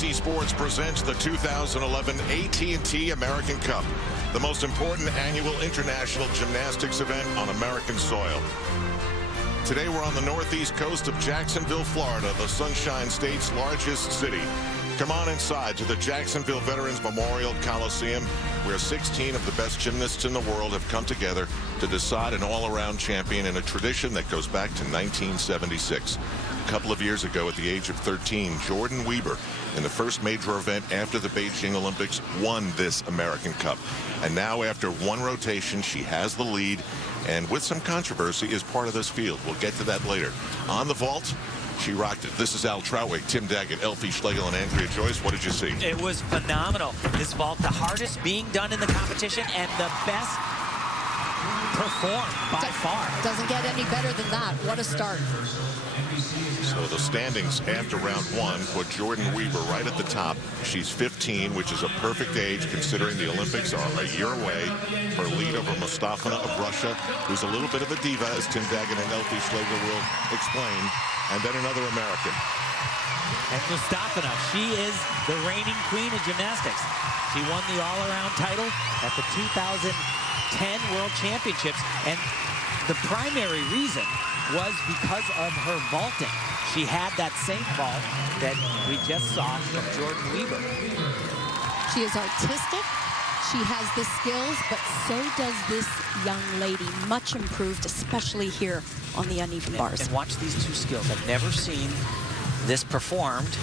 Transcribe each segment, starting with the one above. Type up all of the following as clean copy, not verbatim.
NBC Sports presents the 2011 AT&T American Cup, the most important annual international gymnastics event on American soil. Today we're on the northeast coast of Jacksonville, Florida, the Sunshine State's largest city. Come on inside to the Jacksonville Veterans Memorial Coliseum, where 16 of the best gymnasts in the world have come together to decide an all-around champion in a tradition that goes back to 1976. A couple of years ago, at the age of 13, Jordan Weber, in the first major event after the Beijing Olympics, won this American Cup. And now, after one rotation, she has the lead, and with some controversy, is part of this field. We'll get to that later. On the vault, she rocked it. This is Al Troutwig, Tim Daggett, Elfie Schlegel, and Andrea Joyce. What did you see? It was phenomenal. This vault, the hardest being done in the competition and the best performed by far. Doesn't get any better than that. What a start. So the standings after round one put Jordan Weber right at the top. She's 15, which is a perfect age considering the Olympics are a year away. Her lead over Mustafina of Russia, who's a little bit of a diva, as Tim Daggett and Elfie Schlegel will explain. And then another American. And Mustafina, she is the reigning queen of gymnastics. She won the all-around title at the 2010 World Championships. And the primary reason was because of her vaulting. She had that same vault that we just saw from Jordan Weber. She is artistic. She has the skills, but so does this young lady. Much improved, especially here on the uneven bars. And watch these two skills. I've never seen this performed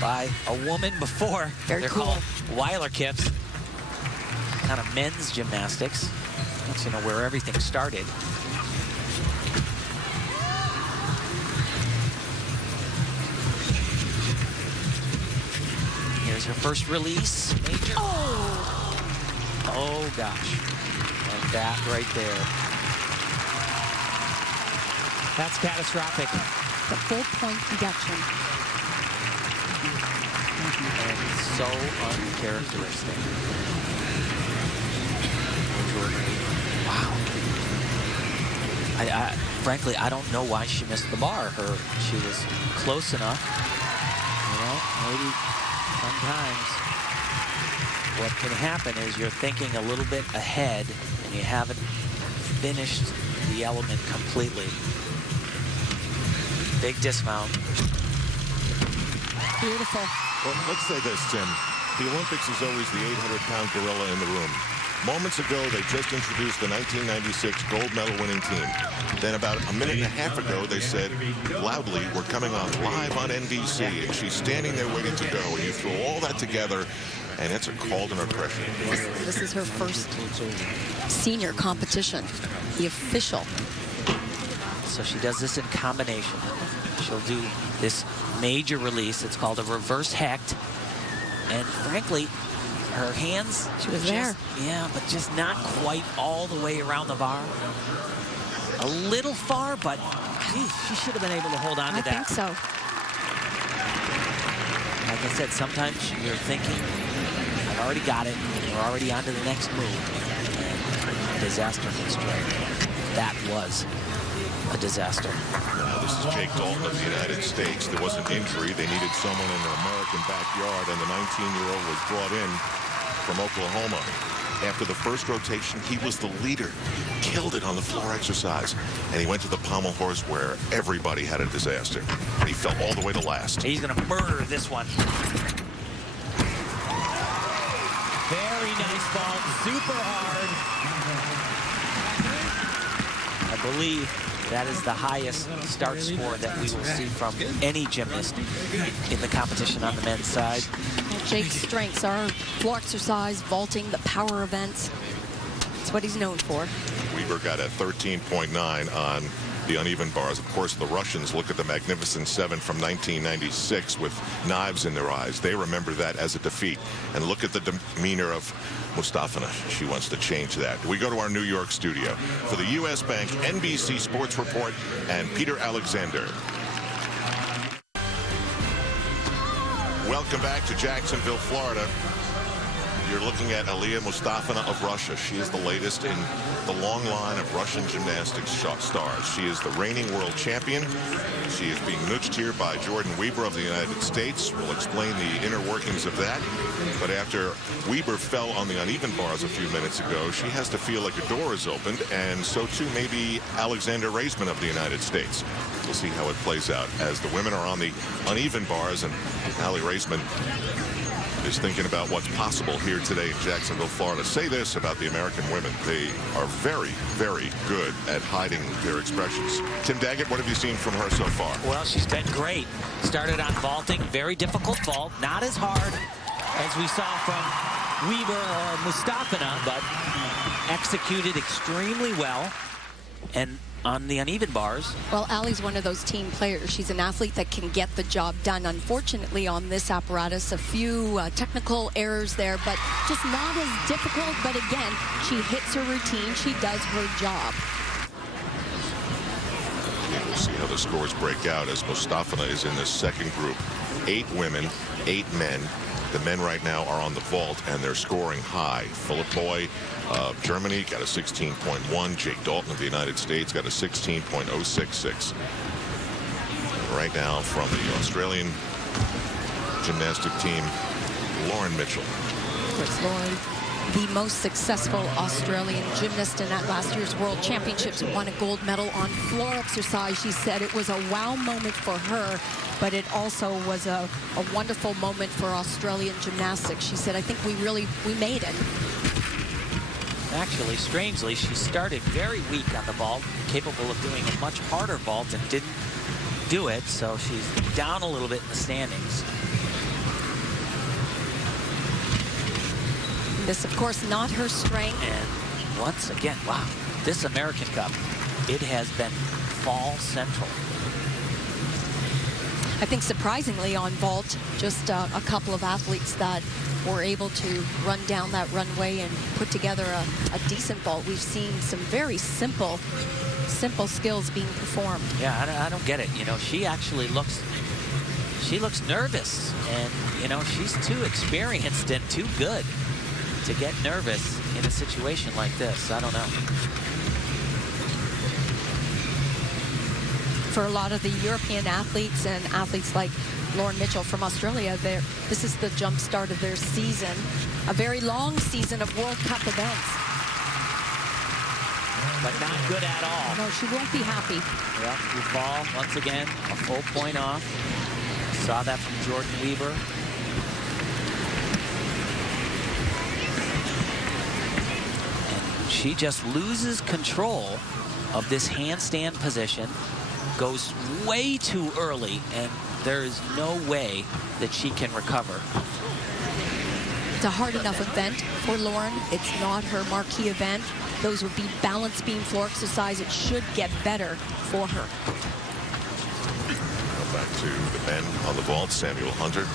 by a woman before. Very cool. Called Weiler kips. Kind of men's gymnastics. That's, you know, where everything started. Here's her first release. Major. Oh, gosh. And that right there. That's catastrophic. The full-point deduction. And it's so uncharacteristic. Wow. Frankly, I don't know why she missed the bar. She was close enough. You know, maybe sometimes what can happen is you're thinking a little bit ahead and you haven't finished the element completely. Big dismount. Beautiful. Well, let's say this, Tim. The Olympics is always the 800-pound gorilla in the room. Moments ago, they just introduced the 1996 gold medal winning team. Then about a minute and a half ago, they said loudly, we're coming on live on NBC. And she's standing there waiting to go. And you throw all that together, and it's a call to no pressure. This is her first senior competition, the official. So she does this in combination. She'll do this major release. It's called a reverse hecht. And frankly, her hands, she was there. Yeah, but just not quite all the way around the bar. A little far, but geez, she should have been able to hold on to that. I think so. Like I said, sometimes you're thinking, I've already got it, and we're already on to the next move. And disaster can strike. That was a disaster. Now, this is Jake Dalton of the United States. There was an injury. They needed someone in their American backyard, and the 19-year-old was brought in from Oklahoma. After the first rotation, he was the leader. Killed it on the floor exercise. And he went to the pommel horse where everybody had a disaster. He fell all the way to last. He's going to murder this one. Very nice ball. Super hard. I believe that is the highest start score that we will see from any gymnast in the competition on the men's side. Jake's strengths are floor exercise, vaulting, the power events. That's what he's known for. Weber got a 13.9 on the uneven bars. Of course, the Russians look at the Magnificent Seven from 1996 with knives in their eyes. They remember that as a defeat. And look at the demeanor of Mustafina. She wants to change that. We go to our New York studio for the U.S. Bank NBC Sports Report and Peter Alexander. Welcome back to Jacksonville, Florida. You're looking at Aliyah Mustafina of Russia. She is the latest in the long line of Russian gymnastics stars. She is the reigning world champion. She is being nudged here by Jordan Weber of the United States. We'll explain the inner workings of that. But after Weber fell on the uneven bars a few minutes ago, she has to feel like a door is opened, and so too maybe Alexander Raisman of the United States. We'll see how it plays out as the women are on the uneven bars, and Ali Raisman is thinking about what's possible here today in Jacksonville, Florida. Say this about the American women. They are very, very good at hiding their expressions. Tim Daggett, what have you seen from her so far? Well, she's been great. Started on vaulting, very difficult vault, not as hard as we saw from Weber or Mustafina, but executed extremely well. And on the uneven bars. Well, Ali's one of those team players. She's an athlete that can get the job done. Unfortunately, on this apparatus, a few technical errors there, but just not as difficult. But again, she hits her routine. She does her job. We'll see how the scores break out as Mustafina is in this second group. 8 women, 8 men. The men right now are on the vault, and they're scoring high. Philip Boy of Germany got a 16.1. Jake Dalton of the United States got a 16.066. Right now from the Australian gymnastic team, Lauren Mitchell. Of course, Lauren, the most successful Australian gymnast in that last year's World Championships, won a gold medal on floor exercise. She said it was a wow moment for her, but it also was a wonderful moment for Australian gymnastics. She said, I think we made it. Actually, strangely, she started very weak on the vault, capable of doing a much harder vault, and didn't do it, so she's down a little bit in the standings. This, of course, not her strength. And once again, wow, this American Cup, it has been fall central. I think surprisingly on vault, just a couple of athletes that were able to run down that runway and put together a decent vault. We've seen some very simple skills being performed. Yeah, I don't get it. You know, she actually looks nervous, and you know, she's too experienced and too good to get nervous in a situation like this. I don't know. For a lot of the European athletes and athletes like Lauren Mitchell from Australia, this is the jump start of their season, a very long season of World Cup events. But not good at all. No, she won't be happy. Well, you fall once again, a full point off. Saw that from Jordan Weber. And she just loses control of this handstand position, goes way too early, and there is no way that she can recover. It's a hard enough event for Lauren. It's not her marquee event. Those would be balance beam floor exercise. It should get better for her. Back to the men on the vault. Samuel Hunter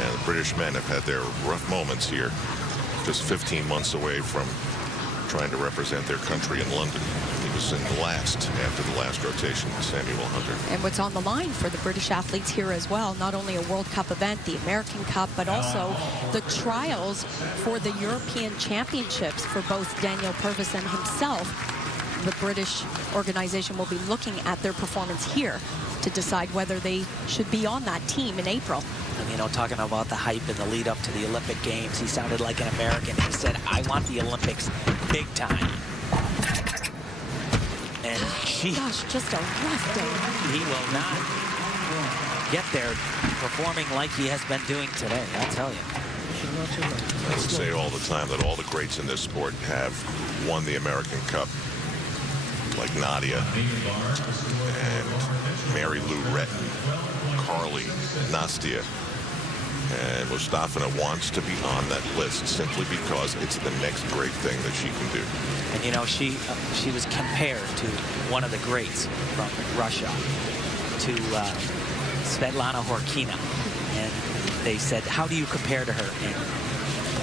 and the British men have had their rough moments here. Just 15 months away from trying to represent their country in London. He was in last after the last rotation, Samuel Hunter. And what's on the line for the British athletes here as well, not only a World Cup event, the American Cup, but also the trials for the European Championships for both Daniel Purvis and himself. The British organization will be looking at their performance here to decide whether they should be on that team in April. And, you know, talking about the hype in the lead up to the Olympic Games, he sounded like an American. He said, I want the Olympics big time. And Gosh, just a rough day. He will not get there performing like he has been doing today, I'll tell you. I say all the time that all the greats in this sport have won the American Cup, like Nadia and Mary Lou Retton, Carly, Nastia. And Mustafina wants to be on that list simply because it's the next great thing that she can do. And, you know, she was compared to one of the greats from Russia, to Svetlana Horkina. And they said, how do you compare to her? And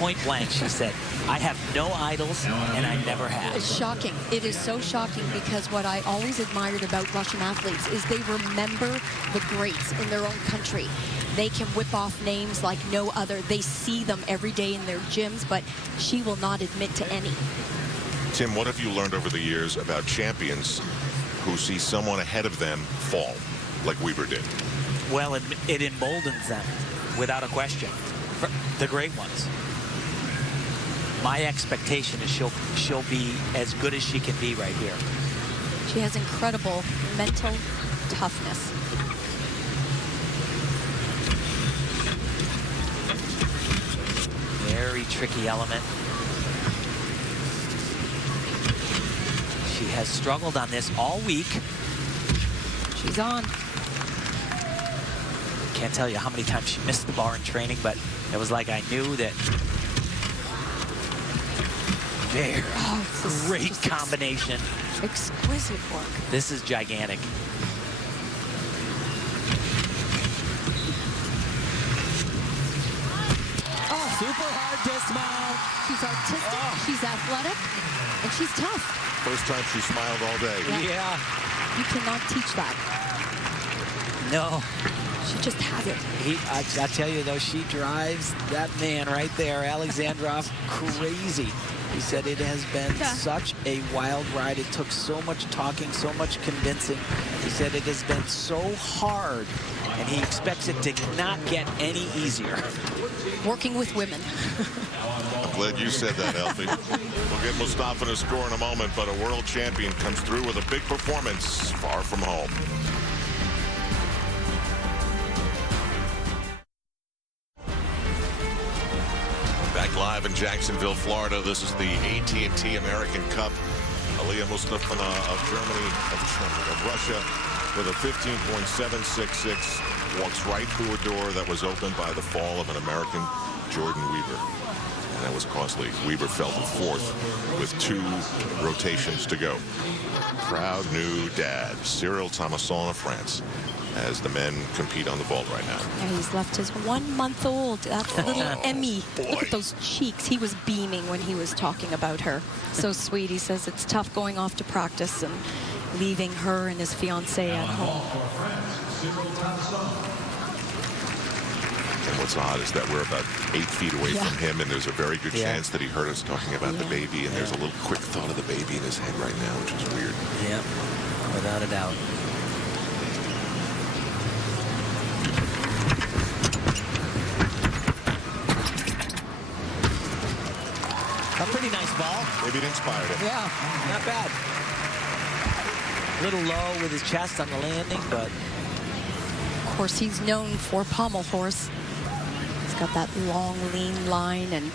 point blank, she said, I have no idols, and I never have. It's shocking. It is so shocking because what I always admired about Russian athletes is they remember the greats in their own country. They can whip off names like no other. They see them every day in their gyms, but she will not admit to any. Tim, what have you learned over the years about champions who see someone ahead of them fall, like Weber did? Well, it emboldens them, without a question. For the great ones. My expectation is she'll be as good as she can be right here. She has incredible mental toughness. Very tricky element. She has struggled on this all week. She's on. Can't tell you how many times she missed the bar in training, but it was like I knew that. Very great combination. Exquisite work. This is gigantic. Oh, super hard dismount. She's artistic, she's athletic, and she's tough. First time she smiled all day. Yeah. You cannot teach that. No. She just has it. I tell you, though, she drives that man right there, Alexandrov, crazy. He said it has been such a wild ride. It took so much talking, so much convincing. He said it has been so hard, and he expects it to not get any easier. Working with women. I'm glad you said that, Elfie. We'll get Mustafa a score in a moment, but a world champion comes through with a big performance far from home. Back live in Jacksonville, Florida. This is the AT&T American Cup. Aliyah Mustafana of Russia with a 15.766 walks right through a door that was opened by the fall of an American, Jordan Weber. And that was costly. Weber fell to fourth with 2 rotations to go. Proud new dad, Cyril Thomasson of France, as the men compete on the vault right now. Yeah, he's left his 1-month-old, that little Emmy. Look at those cheeks. He was beaming when he was talking about her. So sweet. He says it's tough going off to practice and leaving her and his fiancée at home. And what's odd is that we're about 8 feet away from him, and there's a very good chance that he heard us talking about the baby, and there's a little quick thought of the baby in his head right now, which is weird. Yeah, without a doubt. A pretty nice ball. Maybe it inspired him. Yeah, not bad. A little low with his chest on the landing, but... Of course, he's known for pommel horse. He's got that long, lean line, and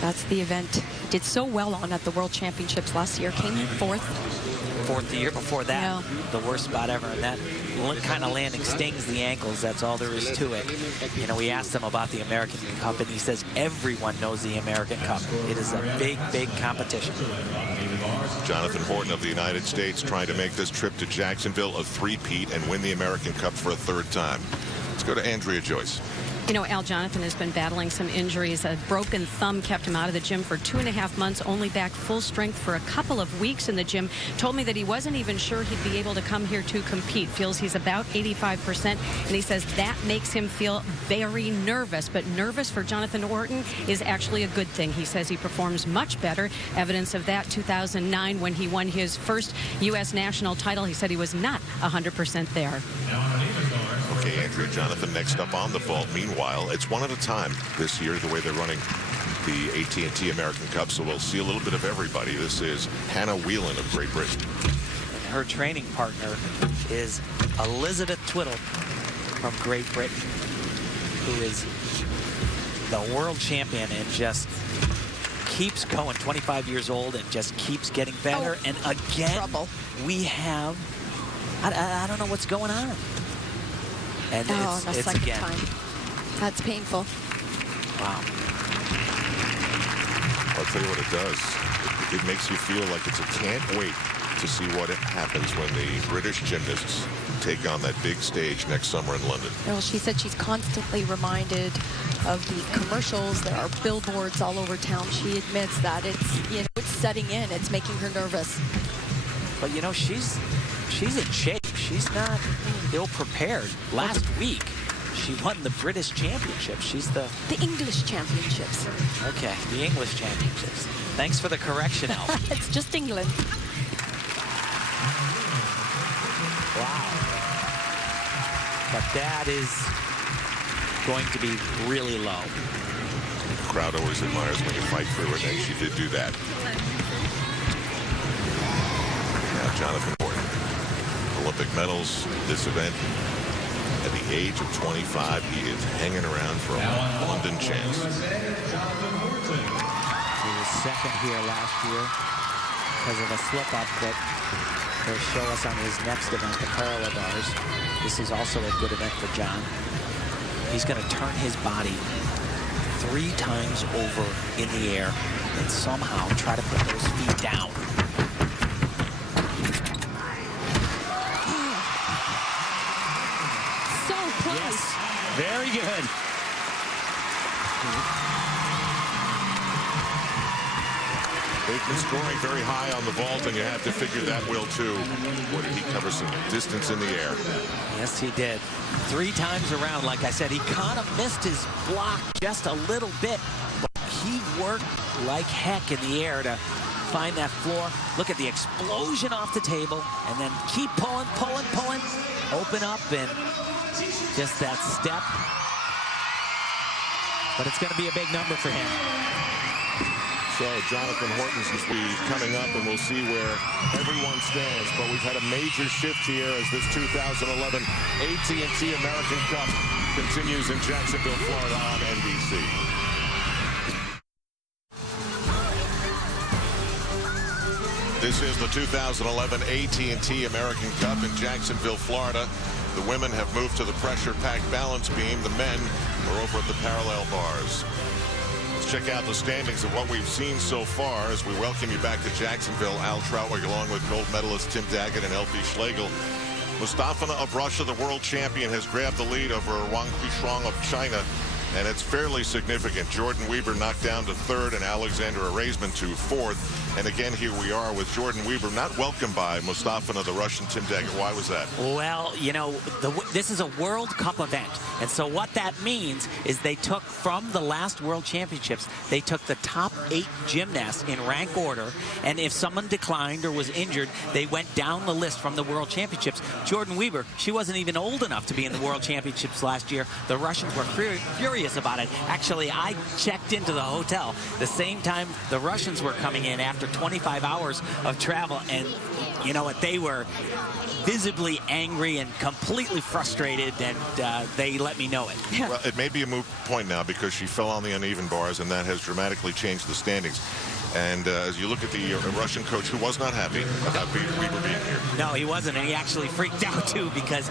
that's the event he did so well on at the World Championships last year. Came in fourth. Fourth the year before that. Yeah. The worst spot ever, and that kind of landing stings the ankles. That's all there is to it. You know, we asked him about the American Cup, and he says everyone knows the American Cup. It is a big, big competition. Jonathan Horton of the United States trying to make this trip to Jacksonville a three-peat and win the American Cup for a 3rd time. Let's go to Andrea Joyce. You know, Al, Jonathan has been battling some injuries. A broken thumb kept him out of the gym for 2.5 months, only back full strength for a couple of weeks in the gym. Told me that he wasn't even sure he'd be able to come here to compete. Feels he's about 85%, and he says that makes him feel very nervous. But nervous for Jonathan Horton is actually a good thing. He says he performs much better. Evidence of that, 2009, when he won his first U.S. national title. He said he was not 100% there. Okay, Andrea, Jonathan next up on the vault. Meanwhile, it's one at a time this year, the way they're running the AT&T American Cup, so we'll see a little bit of everybody. This is Hannah Whelan of Great Britain. And her training partner is Elizabeth Twiddle from Great Britain, who is the world champion and just keeps going, 25 years old, and just keeps getting better. And again, we have, I don't know what's going on. And it's again. Time. That's painful. Wow. I'll tell you what it does. It makes you feel like it's a can't wait to see what happens when the British gymnasts take on that big stage next summer in London? Well, she said she's constantly reminded of the commercials. There are billboards all over town. She admits that it's setting in. It's making her nervous. But you know, she's in shape. She's not ill-prepared. Last week, she won the British Championship. She's the English Championships. Okay, the English Championships. Thanks for the correction, Elf. It's just England. Wow. But that is going to be really low. The crowd always admires when you fight through it, and she did do that. Now Jonathan Horton, Olympic medals this event. At the age of 25, he is hanging around for a London chance. He was second here last year because of a slip-up that he'll show us on his next event, the parallel bars. This is also a good event for John. He's going to turn his body 3 times over in the air and somehow try to put those feet down. Yes, very good. They've been scoring very high on the vault, and you have to figure that will too. Boy, did he cover some distance in the air. Yes, he did. 3 times around, like I said, he kind of missed his block just a little bit, but he worked like heck in the air to find that floor. Look at the explosion off the table, and then keep pulling, pulling, pulling. Open up, and just that step. But it's going to be a big number for him. So Jonathan Horton's will be coming up, and we'll see where everyone stands. But we've had a major shift here as this 2011 AT&T American Cup continues in Jacksonville, Florida on NBC. This is the 2011 AT&T American Cup in Jacksonville, Florida. The women have moved to the pressure-packed balance beam. The men are over at the parallel bars. Let's check out the standings of what we've seen so far as we welcome you back to Jacksonville. Al Trautwig along with gold medalist Tim Daggett and Elfie Schlegel. Mustafina of Russia, the world champion, has grabbed the lead over Wang Qishuang of China, and it's fairly significant. Jordan Weber knocked down to 3rd and Alexander Arazman to 4th. And again, here we are with Jordan Weber not welcomed by Mustafina, the Russian Tim Daggett. Why was that? Well, you know, this is a World Cup event. And so what that means is they took from the last World Championships, they took the top 8 gymnasts in rank order. And if someone declined or was injured, they went down the list from the World Championships. Jordan Weber, she wasn't even old enough to be in the World Championships last year. The Russians were furious about it. Actually, I checked into the hotel the same time the Russians were coming in after 25 hours of travel, and you know what, they were visibly angry and completely frustrated, and they let me know it. Well, it may be a moot point now because she fell on the uneven bars, and that has dramatically changed the standings. And as you look at the Russian coach, who was not happy about Weber being here. No, he wasn't, and he actually freaked out too because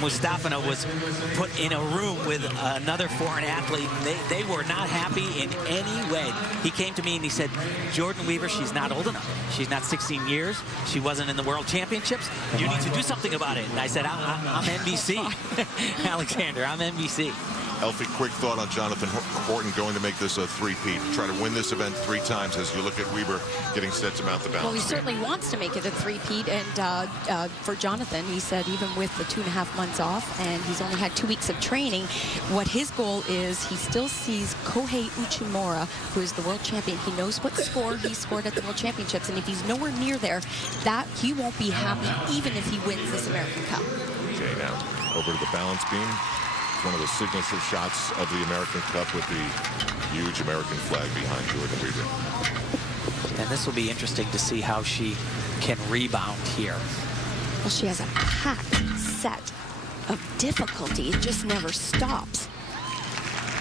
Mustafina was put in a room with another foreign athlete. They were not happy in any way. He came to me and he said, Jordan Weber, she's not old enough. She's not 16 years. She wasn't in the World Championships. You need to do something about it. And I said, I'm NBC. Alexander, I'm NBC. Elfie, quick thought on Jonathan Horton going to make this a 3-peat. Try to win this event 3 times as you look at Weber getting set to mount the balance. Well, he certainly wants to make it a 3-peat, and for Jonathan, he said even with the 2.5 months off, and he's only had 2 weeks of training, what his goal is, he still sees Kohei Uchimura, who is the world champion. He knows what score he scored at the World Championships, and if he's nowhere near there, that he won't be happy even if he wins this American Cup. Okay, now over to the balance beam. One of the signature shots of the American Cup with the huge American flag behind Jordan Weber. And this will be interesting to see how she can rebound here. Well, she has a packed set of difficulty. It just never stops.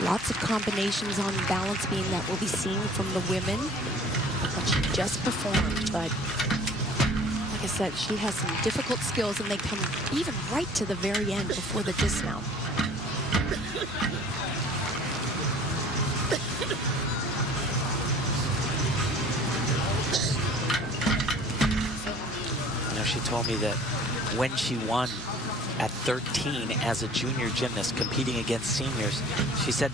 Lots of combinations on balance beam that we'll be seeing from the women. What she just performed, but like I said, she has some difficult skills, and they come even right to the very end before the dismount. You know, she told me that when she won at 13 as a junior gymnast competing against seniors. She said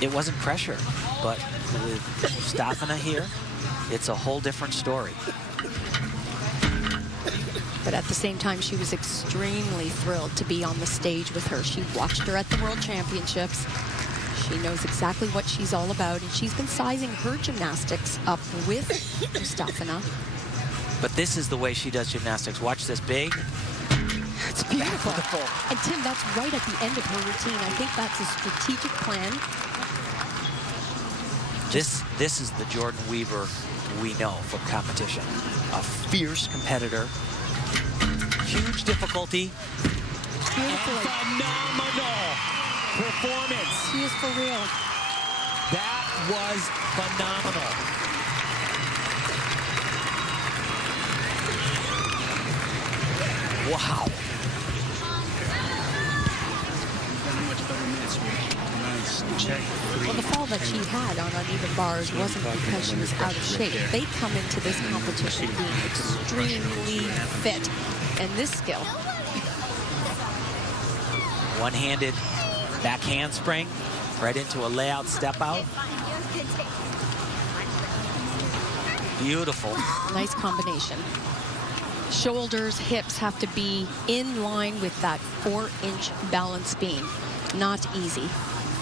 it wasn't pressure, but with Stafina here, it's a whole different story. But at the same time, she was extremely thrilled to be on the stage with her. She watched her at the World Championships. She knows exactly what she's all about, and she's been sizing her gymnastics up with Stafina. But this is the way she does gymnastics. Watch this big. It's beautiful. And Tim, that's right at the end of her routine. I think that's a strategic plan. This is the Jordan Weaver we know from competition. A fierce competitor. Huge difficulty. Beautiful. And phenomenal performance. She is for real. That was phenomenal. Wow. Well, the fall that she had on uneven bars wasn't because she was out of shape. They come into this competition being extremely fit. And this skill. One-handed back handspring right into a layout step out. Beautiful. Nice combination. Shoulders, hips have to be in line with that 4-inch balance beam. Not easy.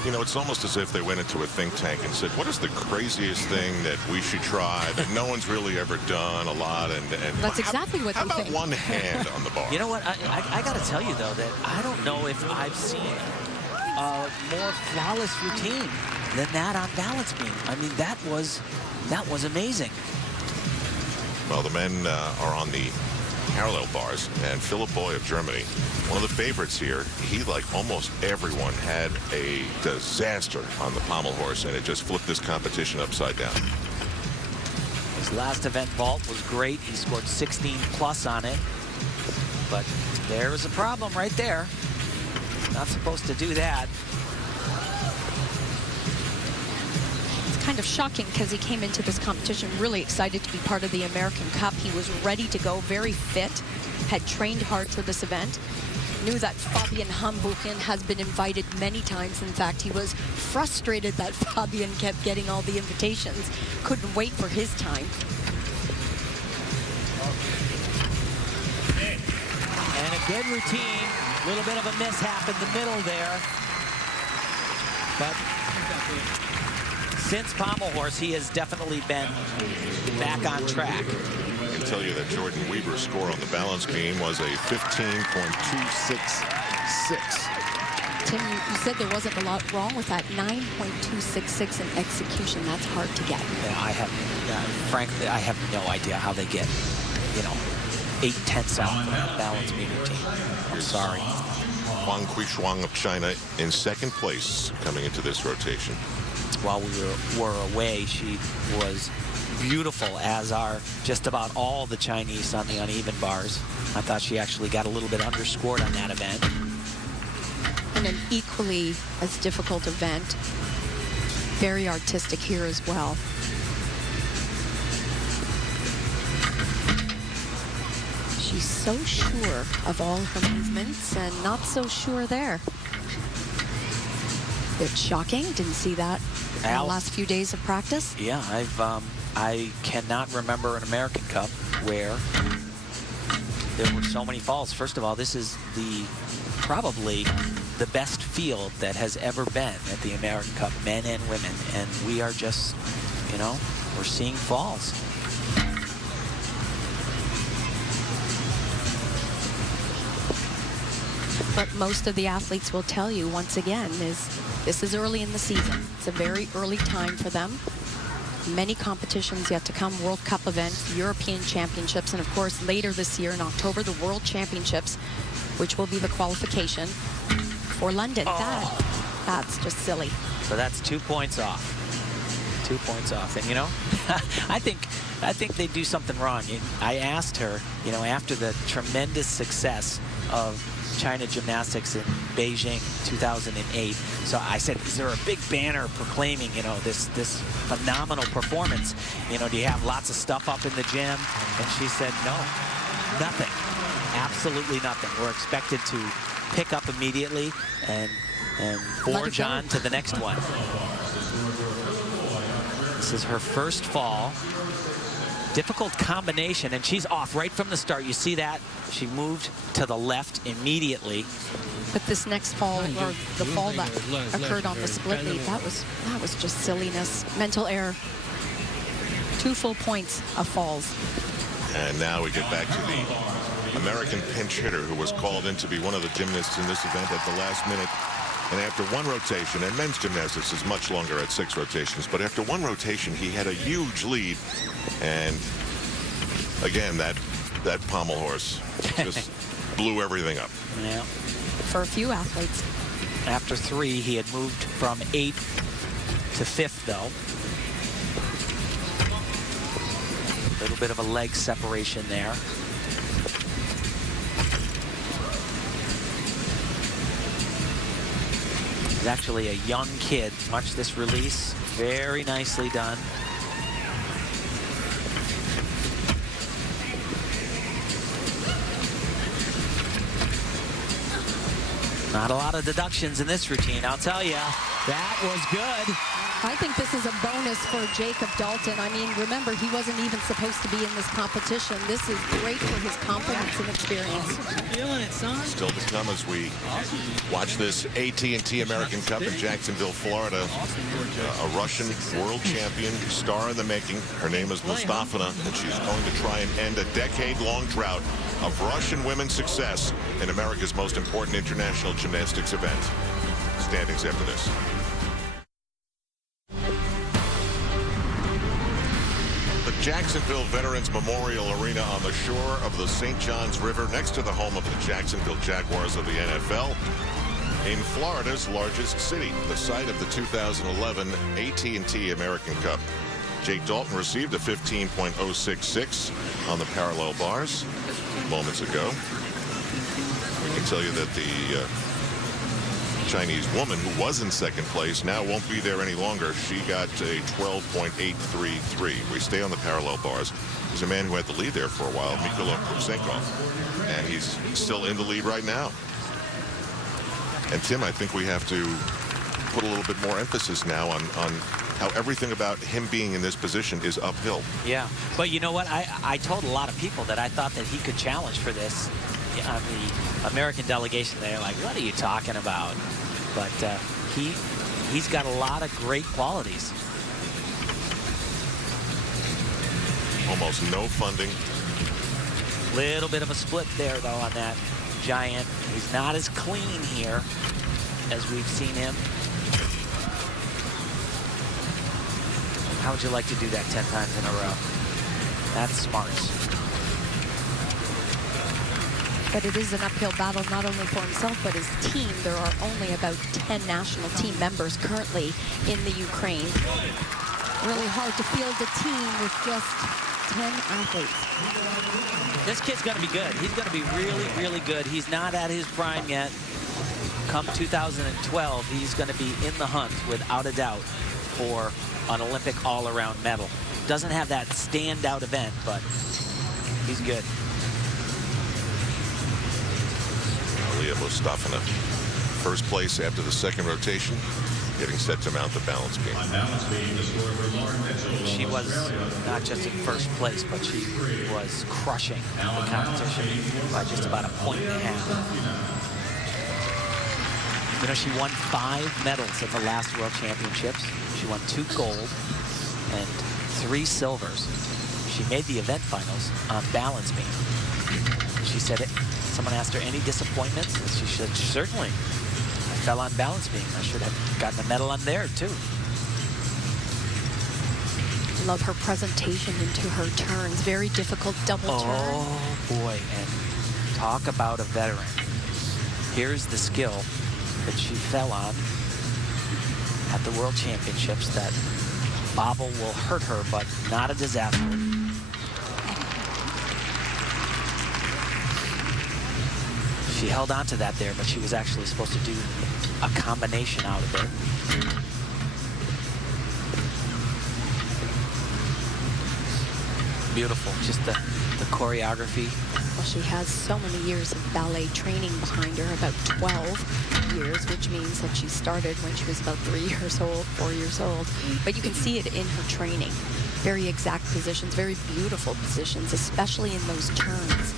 You know, it's almost as if they went into a think tank and said, what is the craziest thing that we should try that no one's really ever done a lot? And that's exactly what how they about think. one hand on the bar? You know what? I got to tell you, though, that I don't know if I've seen a more flawless routine than that on balance beam. I mean, that was amazing. Well, the men are on the parallel bars, and Philip Boy of Germany, one of the favorites here, he, like almost everyone, had a disaster on the pommel horse, and it just flipped this competition upside down. His last event vault was great. He scored 16 plus on it, but there's a problem right there. Not supposed to do that. Kind of shocking because he came into this competition really excited to be part of the American Cup. He was ready to go, very fit, had trained hard for this event, knew that Fabian Hambuchen has been invited many times. In fact, he was frustrated that Fabian kept getting all the invitations, couldn't wait for his time. And a good routine, a little bit of a mishap in the middle there, but since pommel horse, he has definitely been back on track. I can tell you that Jordan Weaver's score on the balance beam was a 15.266. Tim, you said there wasn't a lot wrong with that. 9.266 in execution. That's hard to get. Yeah, frankly, I have no idea how they get, 8/10 out from the balance beam routine. I'm sorry. Huang Quishuang of China in second place coming into this rotation. While we were away, she was beautiful, as are just about all the Chinese on the uneven bars. I thought she actually got a little bit underscored on that event. And an equally as difficult event. Very artistic here as well. She's so sure of all her movements and not so sure there. Bit shocking. Didn't see that in the last few days of practice. Yeah, I cannot remember an American Cup where there were so many falls. First of all, this is probably the best field that has ever been at the American Cup, men and women, and we are just, we're seeing falls. What most of the athletes will tell you, once again, is this is early in the season. It's a very early time for them. Many competitions yet to come, World Cup events, European Championships, and of course later this year in October, the World Championships, which will be the qualification for London. Oh. That's just silly. So that's 2 points off. 2 points off. And, I think they do something wrong. I asked her, after the tremendous success of China gymnastics in Beijing 2008. So I said, is there a big banner proclaiming, this phenomenal performance? Do you have lots of stuff up in the gym? And she said, no, nothing. absolutely nothing. We're expected to pick up immediately and forge on to the next one. This is her first fall. Difficult combination, and she's off right from the start. You see that? She moved to the left immediately. But this next fall, or the fall that occurred on the split lead, that was just silliness, mental error. 2 full points of falls. And now we get back to the American pinch hitter who was called in to be one of the gymnasts in this event at the last minute. And after one rotation, and men's gymnastics is much longer at 6 rotations, but after one rotation, he had a huge lead. And again, that pommel horse just blew everything up. Yeah. For a few athletes. After 3, he had moved from 8th to 5th, though. A little bit of a leg separation there. He's actually a young kid. Watch this release. Very nicely done. Not a lot of deductions in this routine, I'll tell you. That was good. I think this is a bonus for Jacob Dalton. I mean, remember, he wasn't even supposed to be in this competition. This is great for his confidence and experience. Feeling it, son. Still to come as we watch this AT&T American Cup in Jacksonville, Florida. A Russian world champion, star in the making. Her name is Mustafina, and she's going to try and end a decade-long drought of Russian women's success in America's most important international gymnastics event. Standings after this. The Jacksonville Veterans Memorial Arena on the shore of the St. Johns River, next to the home of the Jacksonville Jaguars of the NFL, in Florida's largest city, the site of the 2011 AT&T American Cup. Jake Dalton received a 15.066 on the parallel bars moments ago. We can tell you that the Chinese woman who was in second place now won't be there any longer. She got a 12.833. We stay on the parallel bars. There's a man who had the lead there for a while, Mykola Proksenkov, and he's still in the lead right now. And Tim, I think we have to put a little bit more emphasis now on how everything about him being in this position is uphill. Yeah, but you know what? I told a lot of people that I thought that he could challenge for this on the American delegation. They're like, what are you talking about? But he's got a lot of great qualities. Almost no funding. Little bit of a split there, though, on that giant. He's not as clean here as we've seen him. How would you like to do that 10 times in a row? That's smart. But it is an uphill battle, not only for himself, but his team. There are only about 10 national team members currently in the Ukraine. Really hard to field a team with just 10 athletes. This kid's going to be good. He's going to be really, really good. He's not at his prime yet. Come 2012, he's going to be in the hunt, without a doubt, for an Olympic all-around medal. Doesn't have that standout event, but he's good. Alia Mustafina, first place after the second rotation, getting set to mount the balance beam. She was not just in first place, but she was crushing the competition by just about a point and a half. You know, she won 5 medals at the last World Championships. She won 2 gold and 3 silvers. She made the event finals on balance beam. She said it. Someone asked her any disappointments, and she said, certainly. I fell on balance beam. I should have gotten a medal on there, too. Love her presentation into her turns. Very difficult double turn. Oh, boy. And talk about a veteran. Here's the skill that she fell on at the World Championships. That bobble will hurt her, but not a disaster. She held on to that there, but she was actually supposed to do a combination out of it. Beautiful. Just the choreography. Well, She has so many years of ballet training behind her, about 12 years, which means that she started when she was about 3 years old, 4 years old. But you can see it in her training. Very exact positions, very beautiful positions, especially in those turns.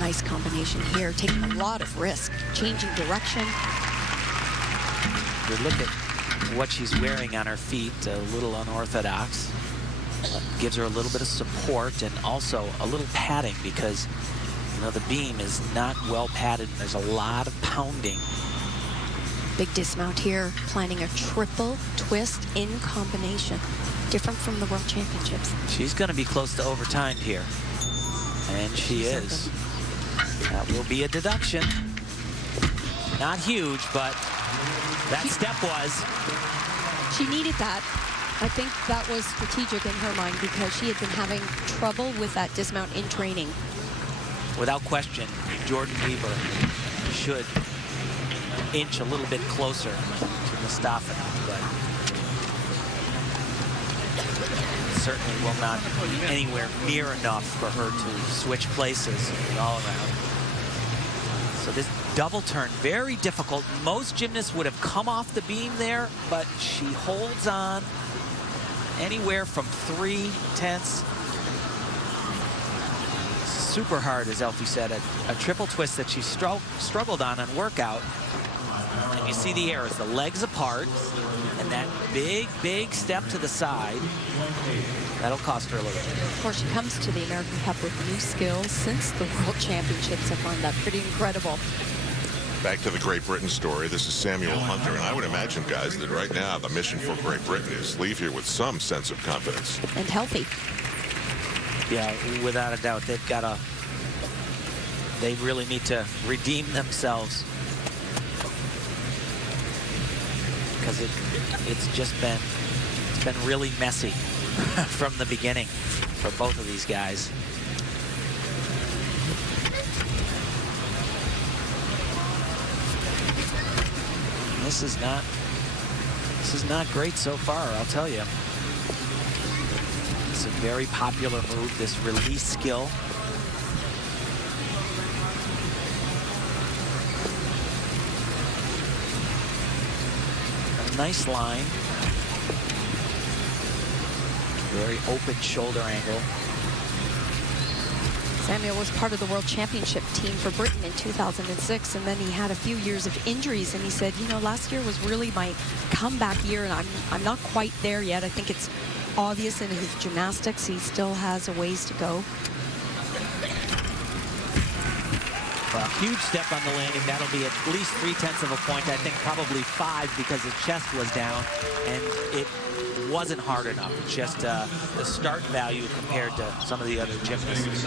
Nice combination here, taking a lot of risk, changing direction. You look at what she's wearing on her feet, a little unorthodox. Gives her a little bit of support and also a little padding because, you know, the beam is not well padded and there's a lot of pounding. Big dismount here, planning a triple twist in combination. Different from the World Championships. She's going to be close to overtime here. And she is. That will be a deduction. Not huge, but that step was. She needed that. I think that was strategic in her mind because she had been having trouble with that dismount in training. Without question, Jordyn Wieber should inch a little bit closer to Mustafa, but certainly will not be anywhere near enough for her to switch places in all around. So this double turn, very difficult. Most gymnasts would have come off the beam there, but she holds on anywhere from 3/10. Super hard, as Elfie said, a triple twist that she struggled on workout. And you see the errors, the legs apart, and that big step to the side. That'll cost her a little bit. Of course, she comes to the American Cup with new skills since the World Championships. I find that pretty incredible. Back to the Great Britain story. This is Samuel Hunter, and I would imagine, guys, that right now the mission for Great Britain is leave here with some sense of confidence. And healthy. Yeah, without a doubt, they really need to redeem themselves. Because it's been really messy from the beginning for both of these guys. This is not great so far, I'll tell you. It's a very popular move, this release skill. A nice line. Very open shoulder angle. Samuel was part of the World Championship team for Britain in 2006, and then he had a few years of injuries, and he said, you know, last year was really my comeback year, and I'm not quite there yet. I think it's obvious in his gymnastics. He still has a ways to go. A huge step on the landing. That'll be at least 3/10 of a point. I think probably 5 because his chest was down, and it wasn't hard enough. It's just the start value compared to some of the other gymnasts is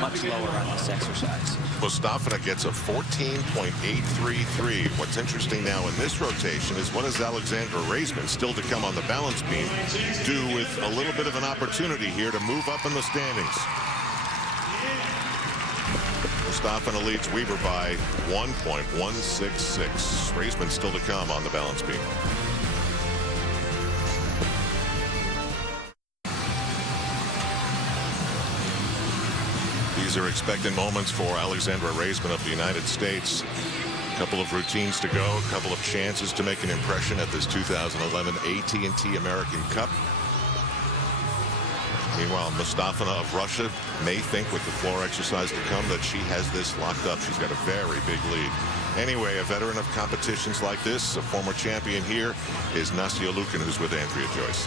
much lower on this exercise. Mustafa gets a 14.833. What's interesting now in this rotation is what does Alexandra Raisman, still to come on the balance beam, do with a little bit of an opportunity here to move up in the standings. Mustafa leads Wieber by 1.166. Raisman still to come on the balance beam. These are expected moments for Alexandra Raisman of the United States. A couple of routines to go, a couple of chances to make an impression at this 2011 AT&T American Cup. Meanwhile, Mustafa of Russia may think with the floor exercise to come that she has this locked up. She's got a very big lead. Anyway, a veteran of competitions like this, a former champion here, is Nastya Lukin, who's with Andrea Joyce.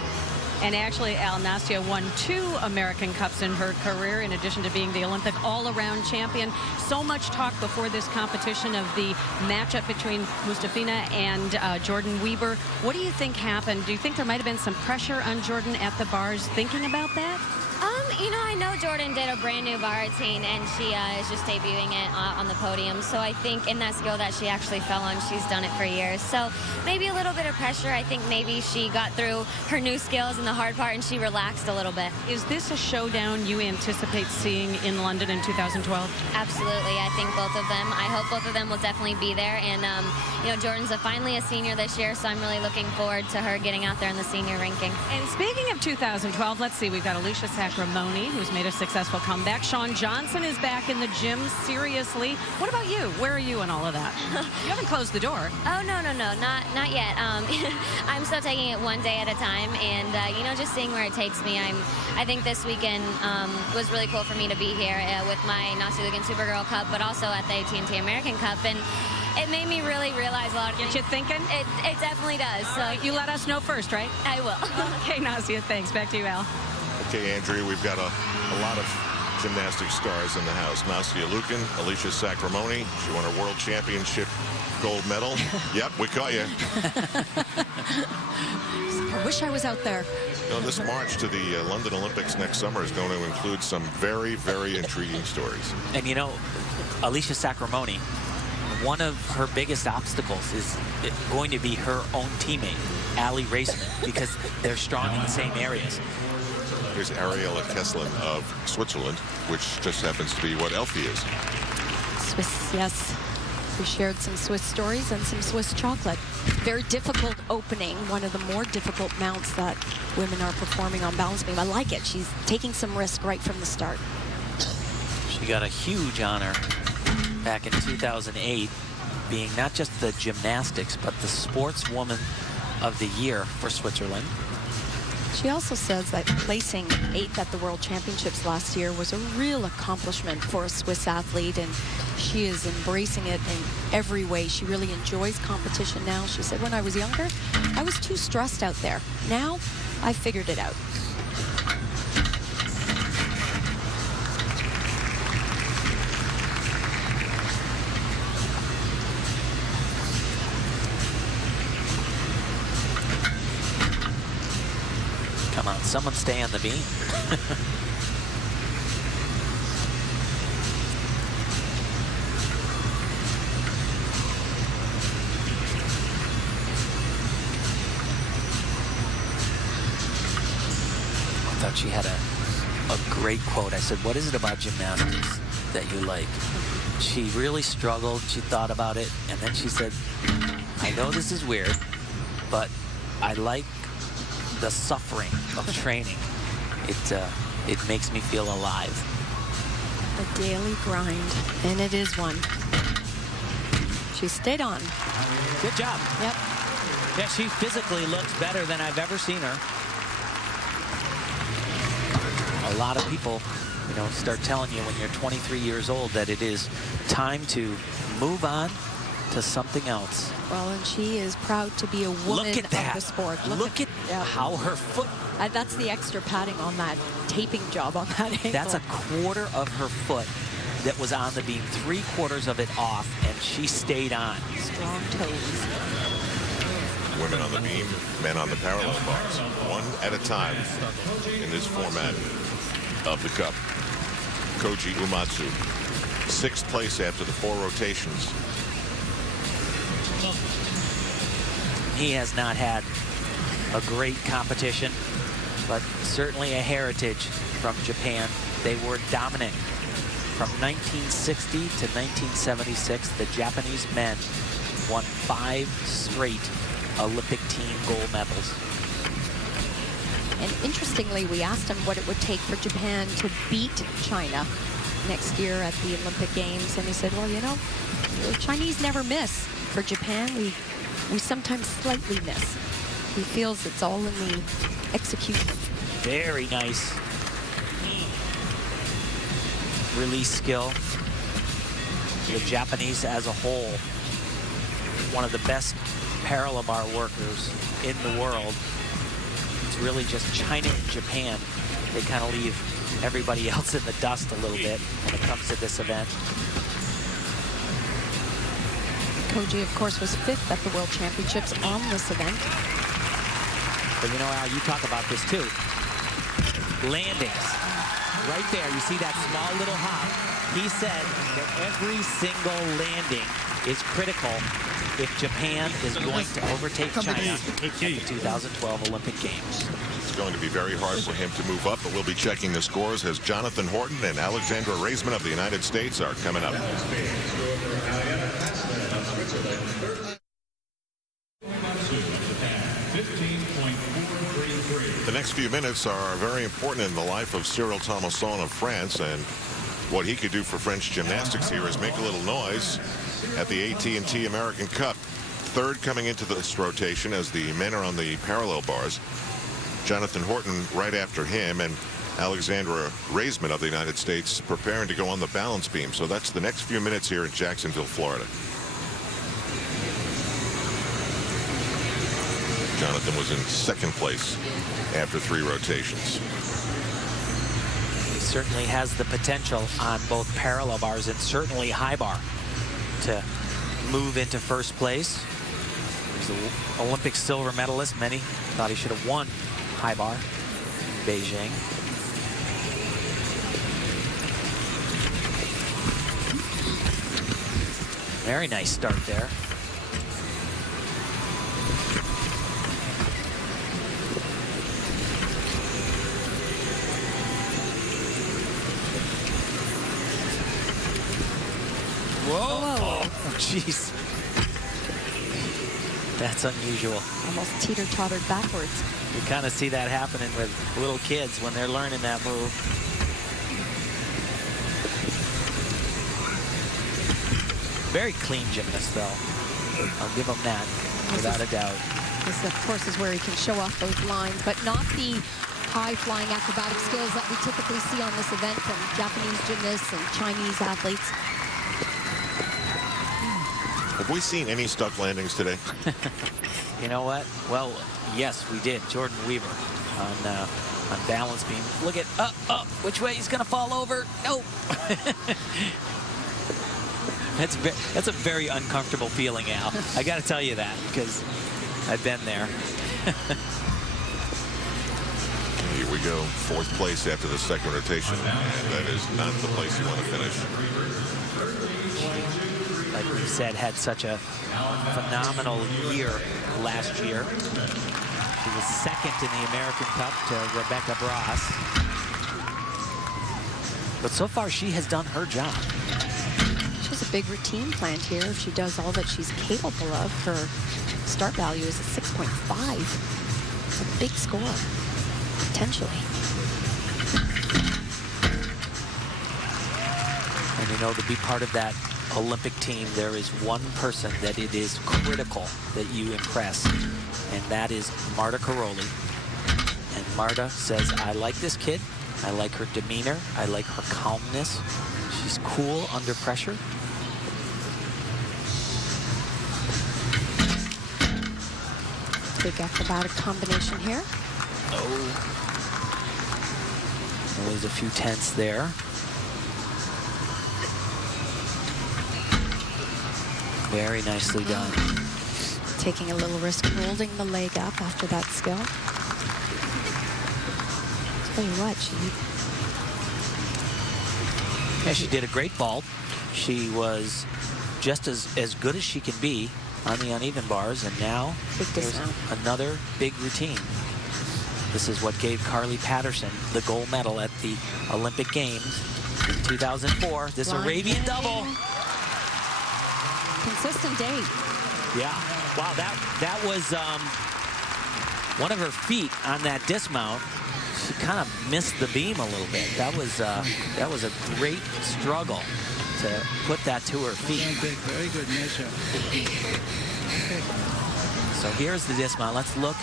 And actually, Nastya won 2 American Cups in her career, in addition to being the Olympic all-around champion. So much talk before this competition of the matchup between Mustafina and Jordyn Wieber. What do you think happened? Do you think there might have been some pressure on Jordyn at the bars thinking about that? You know, I know Jordyn did a brand new bar routine, and she is just debuting it on the podium. So I think in that skill that she actually fell on, she's done it for years. So maybe a little bit of pressure. I think maybe she got through her new skills and the hard part, and she relaxed a little bit. Is this a showdown you anticipate seeing in London in 2012? Absolutely. I think both of them. I hope both of them will definitely be there. And, you know, Jordyn's finally a senior this year, so I'm really looking forward to her getting out there in the senior ranking. And speaking of 2012, let's see, we've got Alicia Sacramone, who's made a successful successful comeback. Shawn Johnson is back in the gym, seriously. What about you? Where are you in all of that? You haven't closed the door. Oh, no, not yet. I'm still taking it one day at a time, and, you know, just seeing where it takes me. I think this weekend was really cool for me to be here with my Nasi Lugan Supergirl Cup, but also at the AT&T American Cup, and it made me really realize a lot of things. Get you thinking? It definitely does. So Right, you let us know first, right? I will. Okay, Nasia, thanks. Back to you, Al. Okay, Andrea, we've got a lot of gymnastic stars in the house. Nasia Lukin, Alicia Sacramone. She won her world championship gold medal. Yep, we caught you. I wish I was out there. You know, this march to the London Olympics next summer is going to include some very, very intriguing stories. And you know, Alicia Sacramone, one of her biggest obstacles is going to be her own teammate, Allie Raceman, because they're strong in the same areas. Here's Ariella Kesslin of Switzerland, which just happens to be what Elfie is. Swiss, yes. We shared some Swiss stories and some Swiss chocolate. Very difficult opening, one of the more difficult mounts that women are performing on balance beam. I like it. She's taking some risk right from the start. She got a huge honor back in 2008, being not just the gymnastics, but the sportswoman of the year for Switzerland. She also says that placing 8th at the World Championships last year was a real accomplishment for a Swiss athlete, and she is embracing it in every way. She really enjoys competition now. She said, when I was younger, I was too stressed out there. Now, I figured it out. Come on, someone stay on the beam. I thought she had a great quote. I said, what is it about gymnastics that you like? She really struggled. She thought about it. And then she said, I know this is weird, but I like the suffering of training. It makes me feel alive. A daily grind, and it is one. She stayed on. Good job. Yep. Yeah, she physically looks better than I've ever seen her. A lot of people, you know, start telling you when you're 23 years old that it is time to move on to something else. Well, and she is proud to be a woman Look at that. of the sport. Look at how her foot. That's the extra padding on that taping job on that ankle. That's a quarter of her foot that was on the beam, 3/4 of it off, and she stayed on. Strong toes. Women on the beam, men on the parallel bars. One at a time in this format of the Cup. Koji Umatsu, 6th place after the 4 rotations. He has not had a great competition, but certainly a heritage from Japan. They were dominant. From 1960 to 1976, the Japanese men won 5 straight Olympic team gold medals. And interestingly, we asked him what it would take for Japan to beat China next year at the Olympic Games, and he said, well, you know, the Chinese never miss. For Japan, we sometimes slightly miss. He feels it's all in the execution. Very nice release skill. The Japanese as a whole, one of the best parallel bar workers in the world. It's really just China and Japan. They kind of leave everybody else in the dust a little bit when it comes to this event. Koji, of course, was 5th at the World Championships on this event. But you know, Al, you talk about this too. Landings. Right there, you see that small little hop. He said that every single landing is critical if Japan is going to overtake China at the 2012 Olympic Games. It's going to be very hard for him to move up, but we'll be checking the scores as Jonathan Horton and Alexandra Raisman of the United States are coming up. The next few minutes are very important in the life of Cyril Thomasson of France, and what he could do for French gymnastics here is make a little noise at the AT&T American Cup. Third coming into this rotation as the men are on the parallel bars. Jonathan Horton right after him, and Alexandra Raisman of the United States preparing to go on the balance beam. So that's the next few minutes here in Jacksonville, Florida. Jonathan was in second place after 3 rotations. He certainly has the potential on both parallel bars and certainly high bar to move into first place. He's an Olympic silver medalist. Many thought he should have won high bar in Beijing. Very nice start there. Whoa! Oh, jeez. That's unusual. Almost teeter-tottered backwards. You kind of see that happening with little kids when they're learning that move. Very clean gymnast, though. I'll give him that, without a doubt. This, of course, is where he can show off those lines, but not the high-flying acrobatic skills that we typically see on this event from Japanese gymnasts and Chinese athletes. Have we seen any stuck landings today? You know what? Well, yes, we did. Jordan Weaver on balance beam. Look at, which way he's going to fall over? Nope. That's a very uncomfortable feeling, Al. I got to tell you that, because I've been there. Here we go. 4th place after the second rotation. And that is not the place you want to finish. Like we said, had such a phenomenal year last year. She was second in the American Cup to Rebecca Bross. But so far, she has done her job. She has a big routine planned here. If she does all that she's capable of, her start value is a 6.5. It's a big score, potentially. And you know, to be part of that Olympic team, there is one person that it is critical that you impress, and that is Marta Caroli. And Marta says, I like this kid. I like her demeanor. I like her calmness. She's cool under pressure. Big acrobatic combination here. Oh. There's a few tenths there. Very nicely done. Taking a little risk, holding the leg up after that skill. Tell you what, she did a great vault. She was just as good as she can be on the uneven bars, and now there's another big routine. This is what gave Carly Patterson the gold medal at the Olympic Games in 2004. This Arabian double. Consistent day. Yeah. Wow, that was one of her feet on that dismount. She kind of missed the beam a little bit. That was a great struggle to put that to her feet. Very good measure. So here's the dismount. Let's look.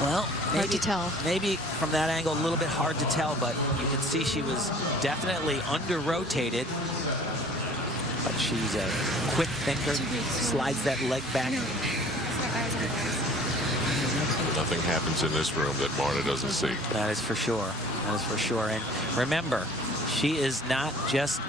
Well, hard to tell. Maybe from that angle, a little bit hard to tell, but you can see she was definitely under-rotated. But she's a quick thinker, slides that leg back. Nothing happens in this room that Marta doesn't see. That is for sure. That is for sure. And remember, she is not just,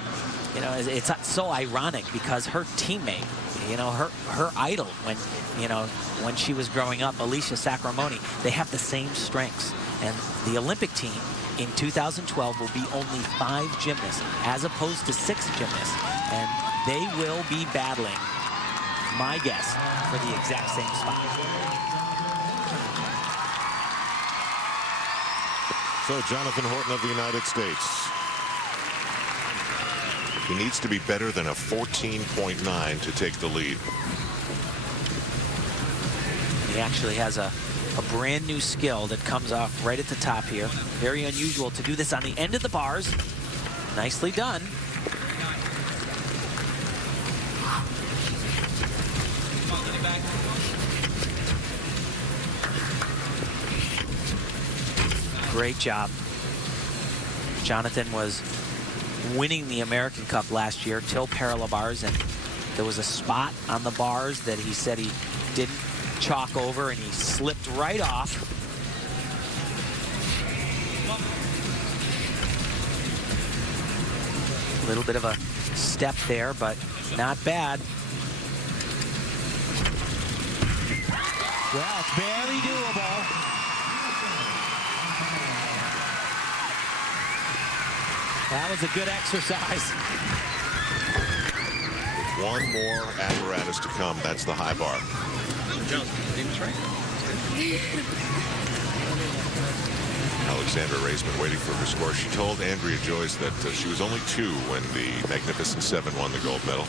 you know, it's so ironic because her teammate, you know, her idol when she was growing up, Alicia Sacramone, they have the same strengths. And the Olympic team in 2012 will be only 5 gymnasts as opposed to 6 gymnasts. And they will be battling, my guess, for the exact same spot. So Jonathan Horton of the United States. He needs to be better than a 14.9 to take the lead. He actually has a a brand new skill that comes off right at the top here. Very unusual to do this on the end of the bars. Nicely done. Great job. Jonathan was winning the American Cup last year, till parallel bars, and there was a spot on the bars that he said he didn't chalk over, and he slipped right off. A little bit of a step there, but not bad. Well, it's barely doable. That was a good exercise. One more apparatus to come. That's the high bar. Alexandra Raisman waiting for her score. She told Andrea Joyce that she was only 2 when the Magnificent Seven won the gold medal.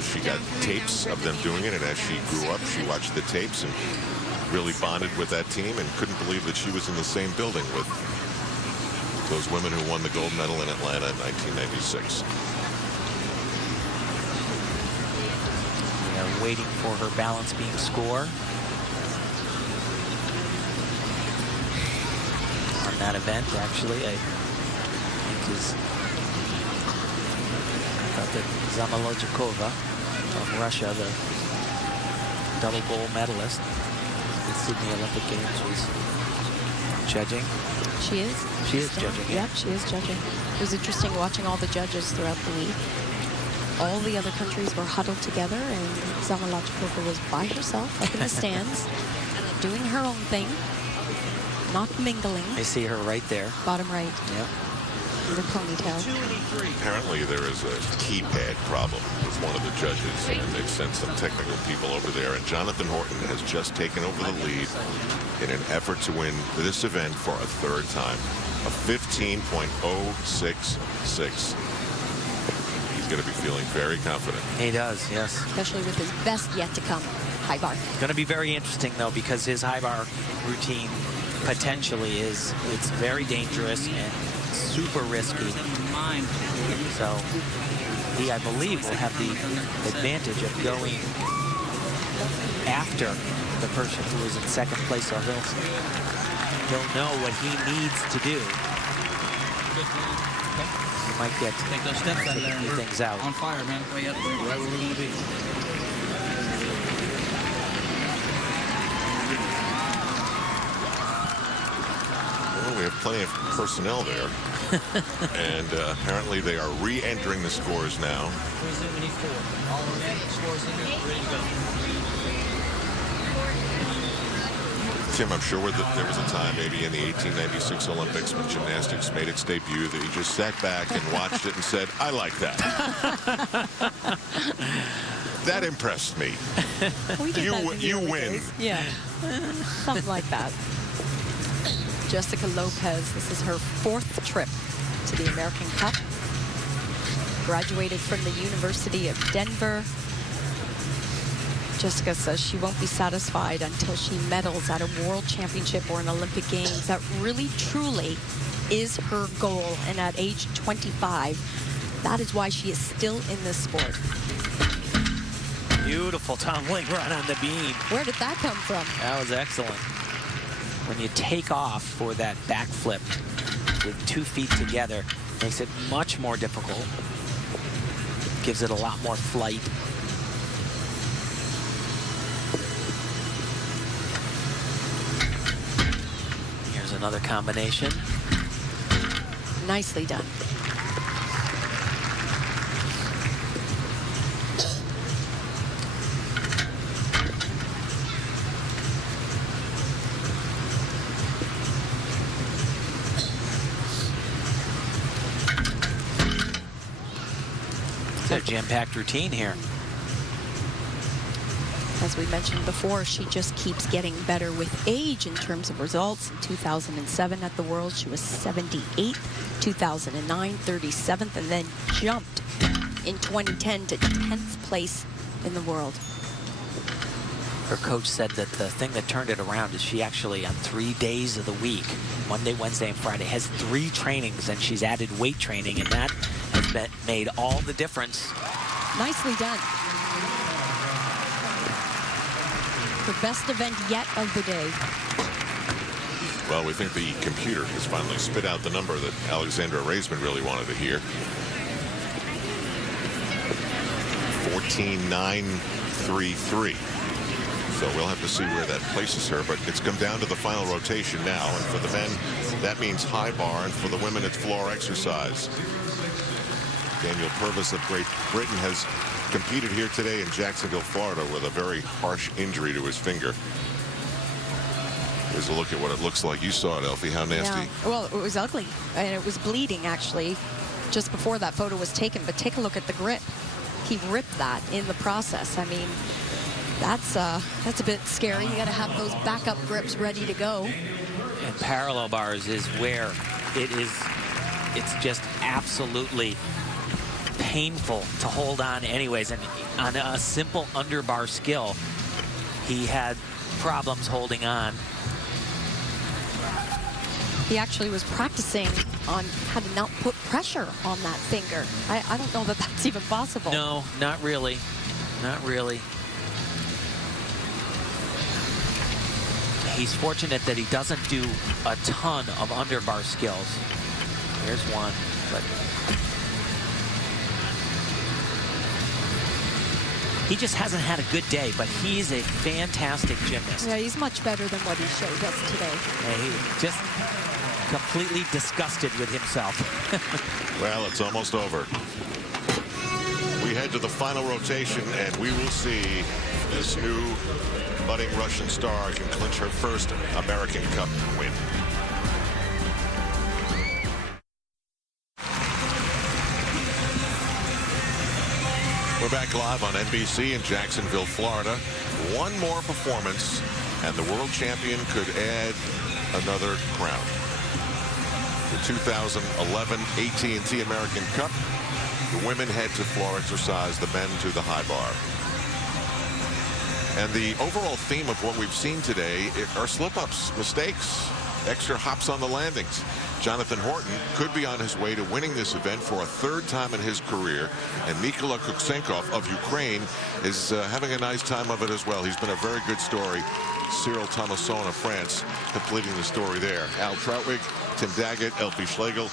She got tapes of them doing it, and as she grew up, she watched the tapes and really bonded with that team and couldn't believe that she was in the same building with those women who won the gold medal in Atlanta in 1996. We are waiting for her balance beam score. On that event, actually, I thought that Zamolodchikova from Russia, the double gold medalist at the Sydney Olympic Games, was judging. She is. She is judging. Yeah, she is judging. It was interesting watching all the judges throughout the week. All the other countries were huddled together, and Zamolodchikova was by herself up in the stands, doing her own thing, not mingling. I see her right there. Bottom right. Yep. With her ponytail. Apparently there is a keypad problem with one of the judges, and they've sent some technical people over there, and Jonathan Horton has just taken over the lead in an effort to win this event for a 3rd time. A 15.066. He's going to be feeling very confident. He does, yes. Especially with his best yet to come high bar. Going to be very interesting, though, because his high bar routine potentially it's very dangerous and super risky. So he, I believe, will have the advantage of going after the person who is in 2nd place, so he'll know what he needs to do. He might get Take those steps out take there a few and things out. on fire, man. Way up there, right where we're going to be. Well, we have plenty of personnel there. And apparently they are re-entering the scores now. We need 4. All of them scores in here, ready to go. Tim, I'm sure that there was a time maybe in the 1896 Olympics when gymnastics made its debut that you just sat back and watched it and said, I like that. That impressed me. We did that in the You early win. days. Yeah. Something like that. Jessica Lopez, this is her 4th trip to the American Cup. Graduated from the University of Denver. Jessica says she won't be satisfied until she medals at a World Championship or an Olympic Games. That really, truly is her goal. And at age 25, that is why she is still in this sport. Beautiful tumbling run on the beam. Where did that come from? That was excellent. When you take off for that backflip with 2 feet together, makes it much more difficult. Gives it a lot more flight. Here's another combination. Nicely done. It's a jam-packed routine here. As we mentioned before, she just keeps getting better with age in terms of results. In 2007 at the World, she was 78th, 2009, 37th, and then jumped in 2010 to 10th place in the world. Her coach said that the thing that turned it around is she actually, on 3 days of the week, Monday, Wednesday, and Friday, has 3 trainings, and she's added weight training, and that has made all the difference. Nicely done. Her best event yet of the day. Well, we think the computer has finally spit out the number that Alexandra Raisman really wanted to hear. 14.933. So we'll have to see where that places her, but it's come down to the final rotation now, and for the men, that means high bar, and for the women, it's floor exercise. Daniel Purvis of Great Britain has competed here today in Jacksonville, Florida, with a very harsh injury to his finger. Here's a look at what it looks like. You saw it, Elfie. How nasty. Yeah. Well, it was ugly, and it was bleeding, actually, just before that photo was taken. But take a look at the grip. He ripped that in the process. I mean, that's a bit scary. You got to have those backup grips ready to go. And parallel bars is where it's just absolutely painful to hold on anyways. And on a simple underbar skill, he had problems holding on. He actually was practicing on how to not put pressure on that finger. I don't know that that's even possible. No, not really. Not really. He's fortunate that he doesn't do a ton of underbar skills. There's one, but he just hasn't had a good day, but he's a fantastic gymnast. Yeah, he's much better than what he showed us today. And he just completely disgusted with himself. Well, it's almost over. We head to the final rotation, and we will see this new budding Russian star can clinch her first American Cup win. We're back live on NBC in Jacksonville, Florida. One more performance, and the world champion could add another crown. The 2011 AT&T American Cup. The women head to floor exercise, the men to the high bar. And the overall theme of what we've seen today are slip-ups, mistakes, extra hops on the landings. Jonathan Horton could be on his way to winning this event for a 3rd time in his career. And Mykola Kuksenkov of Ukraine is having a nice time of it as well. He's been a very good story. Cyril Thomasson of France completing the story there. Al Troutwig, Tim Daggett, Elfie Schlegel.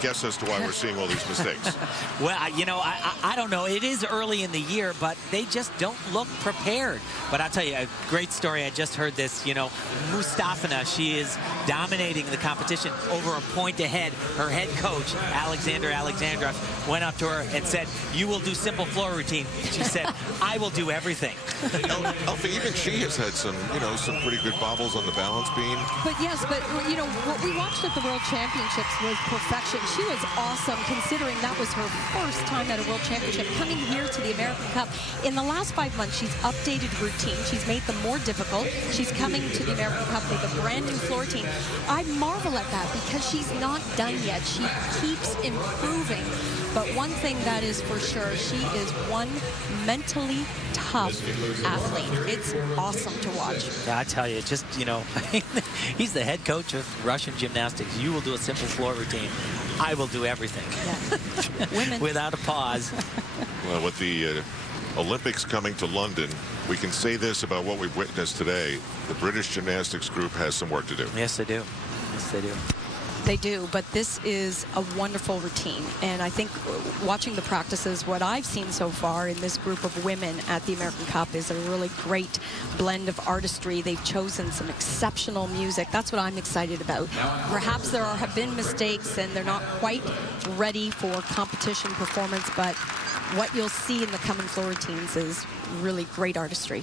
Guess as to why we're seeing all these mistakes. Well, you know, I don't know. It is early in the year, but they just don't look prepared. But I'll tell you, a great story. I just heard this, you know, Mustafina, she is dominating the competition over a point ahead. Her head coach, Alexander Alexandrov, went up to her and said, "You will do simple floor routine." She said, "I will do everything." Elfie, even she has had some, you know, some pretty good bobbles on the balance beam. But yes, but you know, what we watched at the World Championships was perfection. She was awesome, considering that was her first time at a World Championship. Coming here to the American Cup, in the last 5 months, she's updated routine. She's made them more difficult. She's coming to the American Cup with a brand new floor routine. I marvel at that because she's not done yet. She keeps improving. But one thing that is for sure, she is one mentally tough athlete. It's awesome to watch. Yeah, I tell you, just, you know, he's the head coach of Russian gymnastics. You will do a simple floor routine. I will do everything. Yeah. Women. Without a pause. Well, with the Olympics coming to London, we can say this about what we've witnessed today. The British gymnastics group has some work to do. Yes, they do. Yes, they do. They do, but this is a wonderful routine. And I think watching the practices, what I've seen so far in this group of women at the American Cup is a really great blend of artistry. They've chosen some exceptional music. That's what I'm excited about. Perhaps there have been mistakes and they're not quite ready for competition performance, but what you'll see in the coming floor routines is really great artistry.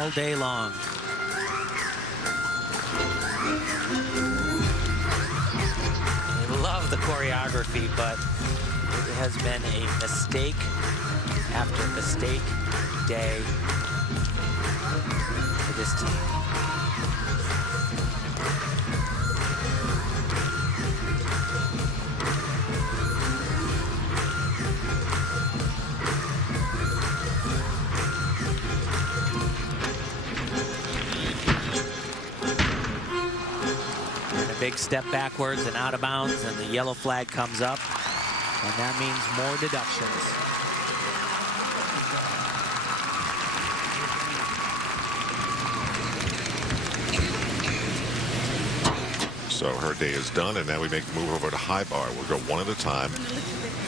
all day long. I love the choreography, but it has been a mistake after mistake day for this team. Big step backwards and out of bounds, and the yellow flag comes up, and that means more deductions. So her day is done, and now we make the move over to high bar. We'll go one at a time,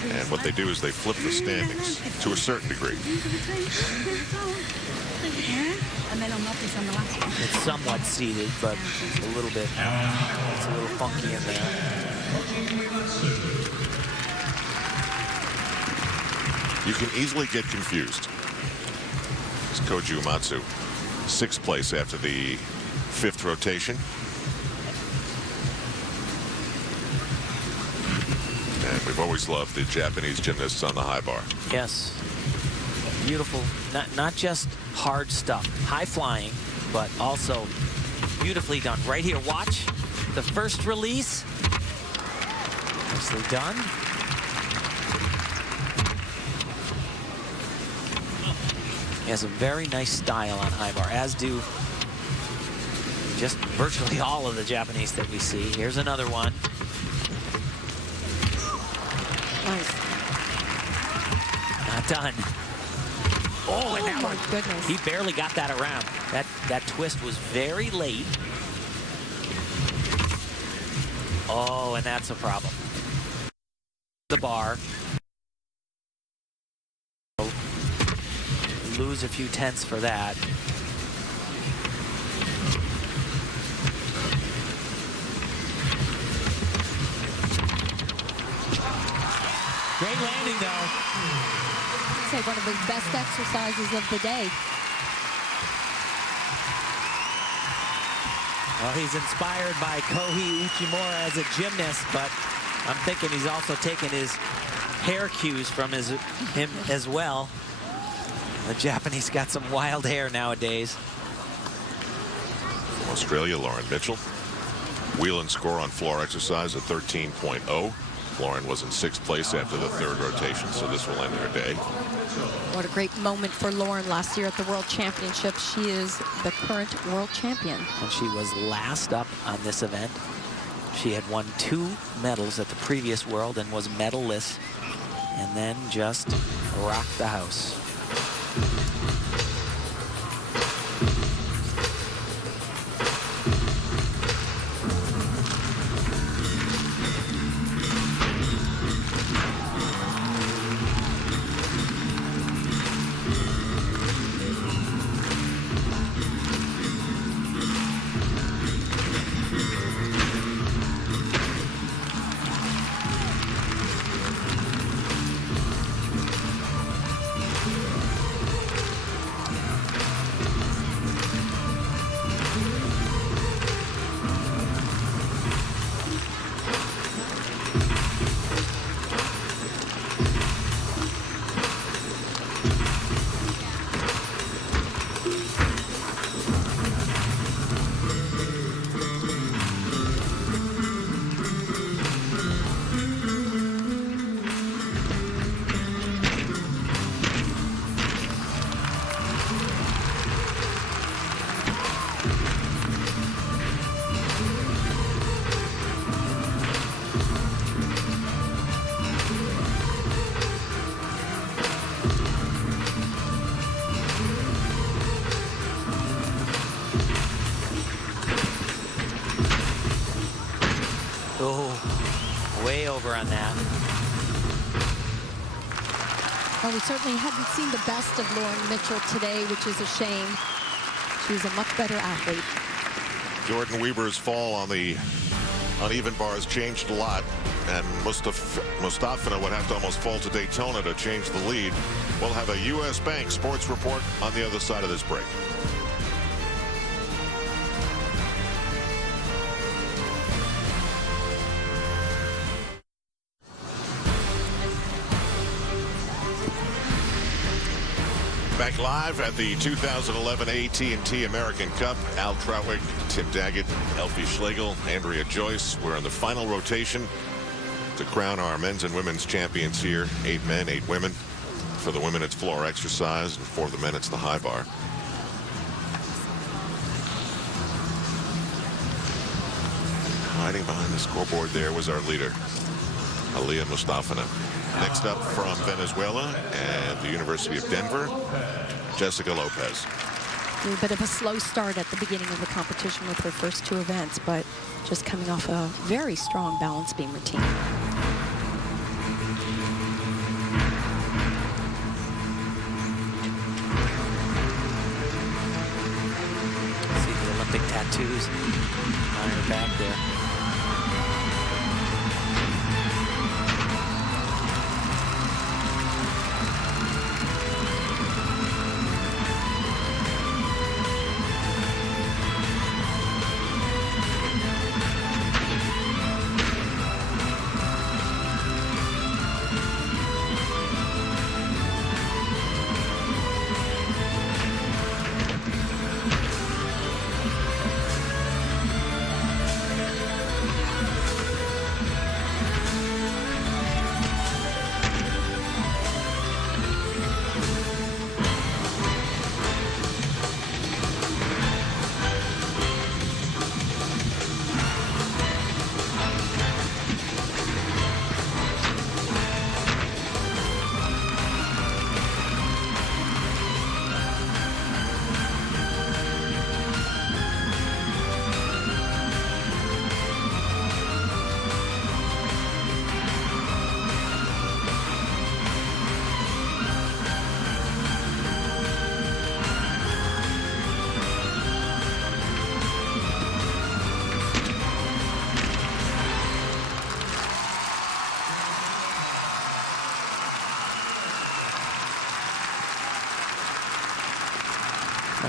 and what they do is they flip the standings to a certain degree. It's somewhat seated, but it's a little bit, it's a little funky in there. You can easily get confused. It's Koji Uematsu, 6th place after the 5th rotation. And we've always loved the Japanese gymnasts on the high bar. Yes. Beautiful, not just hard stuff, high flying, but also beautifully done. Right here, watch the first release. Nicely done. He has a very nice style on high bar, as do just virtually all of the Japanese that we see. Here's another one. Nice. Not done. Oh, and that my one, goodness. he barely got that around. That twist was very late. Oh, and that's a problem. The bar. Lose a few tenths for that. Great landing, though. I'd say one of the best exercises of the day. Well, he's inspired by Kohei Uchimura as a gymnast, but I'm thinking he's also taken his hair cues from him as well. The Japanese got some wild hair nowadays. From Australia, Lauren Mitchell. Wheel and score on floor exercise at 13.0. Lauren was in 6th place after the 3rd rotation, so this will end her day. What a great moment for Lauren last year at the World Championships. She is the current world champion. And she was last up on this event. She had won 2 medals at the previous World and was medalist, and then just rocked the house. Oh, way over on that. Well, we certainly haven't seen the best of Lauren Mitchell today, which is a shame. She's a much better athlete. Jordan Weber's fall on the uneven bars changed a lot, and Mustafina would have to almost fall to Daytona to change the lead. We'll have a U.S. Bank sports report on the other side of this break. Back live at the 2011 AT&T American Cup. Al Trautwig, Tim Daggett, Elfie Schlegel, Andrea Joyce. We're in the final rotation to crown our men's and women's champions here. 8 men, 8 women. For the women, it's floor exercise, and for the men, it's the high bar. Hiding behind the scoreboard there was our leader, Aliyah Mustafana. Next up from Venezuela and the University of Denver, Jessica Lopez. A bit of a slow start at the beginning of the competition with her first 2 events, but just coming off a very strong balance beam routine. See the Olympic tattoos on her back there.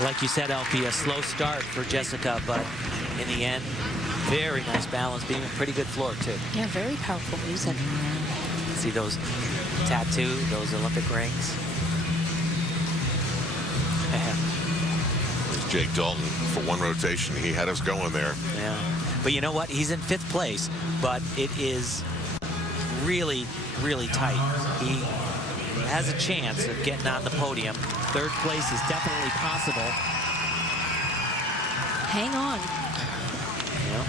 Like you said, Elfie, a slow start for Jessica, but in the end, very nice balance, being a pretty good floor, too. Yeah, very powerful music. See those tattoos, those Olympic rings? There's Jake Dalton for one rotation. He had us going there. Yeah. But you know what? He's in 5th place, but it is really, really tight. He has a chance of getting on the podium. 3rd place is definitely possible. Hang on. Yeah.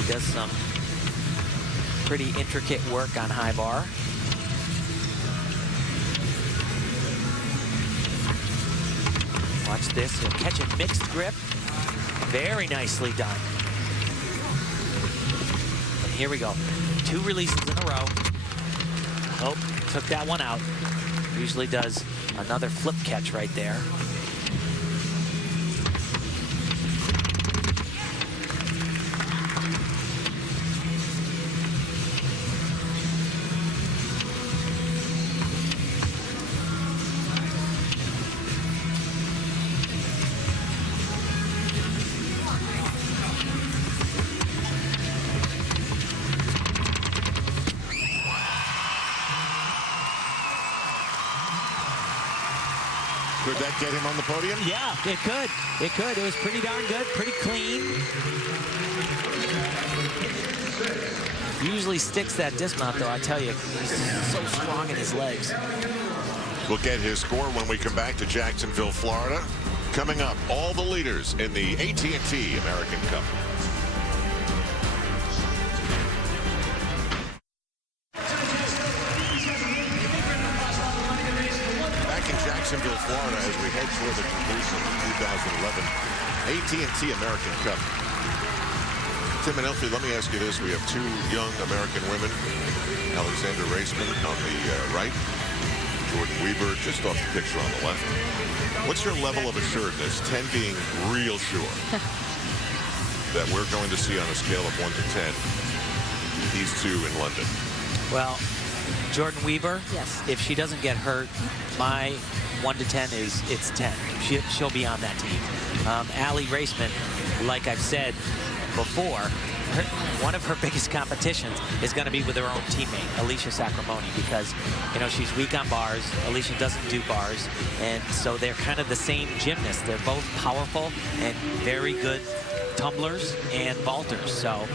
He does some pretty intricate work on high bar. Watch this. He'll catch a mixed grip. Very nicely done. And here we go. 2 releases in a row. Oh, took that one out. Usually does another flip catch right there. Could that get him on the podium? Yeah, it could. It could. It was pretty darn good, pretty clean. Usually sticks that dismount, though, I tell you. He's so strong in his legs. We'll get his score when we come back to Jacksonville, Florida. Coming up, all the leaders in the AT&T American Cup. Jacksonville, Florida, as we head toward the conclusion of the 2011 AT&T American Cup. Tim and Elfie, let me ask you this. We have 2 young American women. Alexandra Raceman on the right. Jordan Weber just off the picture on the left. What's your level of assuredness, 10 being real sure, that we're going to see on a scale of 1 to 10 these 2 in London? Well, Jordan Weber, yes. If she doesn't get hurt, my 1 to 10 is it's 10. She'll be on that team. Allie Raceman, like I've said before, one of her biggest competitions is going to be with her own teammate, Alicia Sacramone, because, you know, she's weak on bars. Alicia doesn't do bars, and so they're kind of the same gymnasts. They're both powerful and very good tumblers and vaulters. So,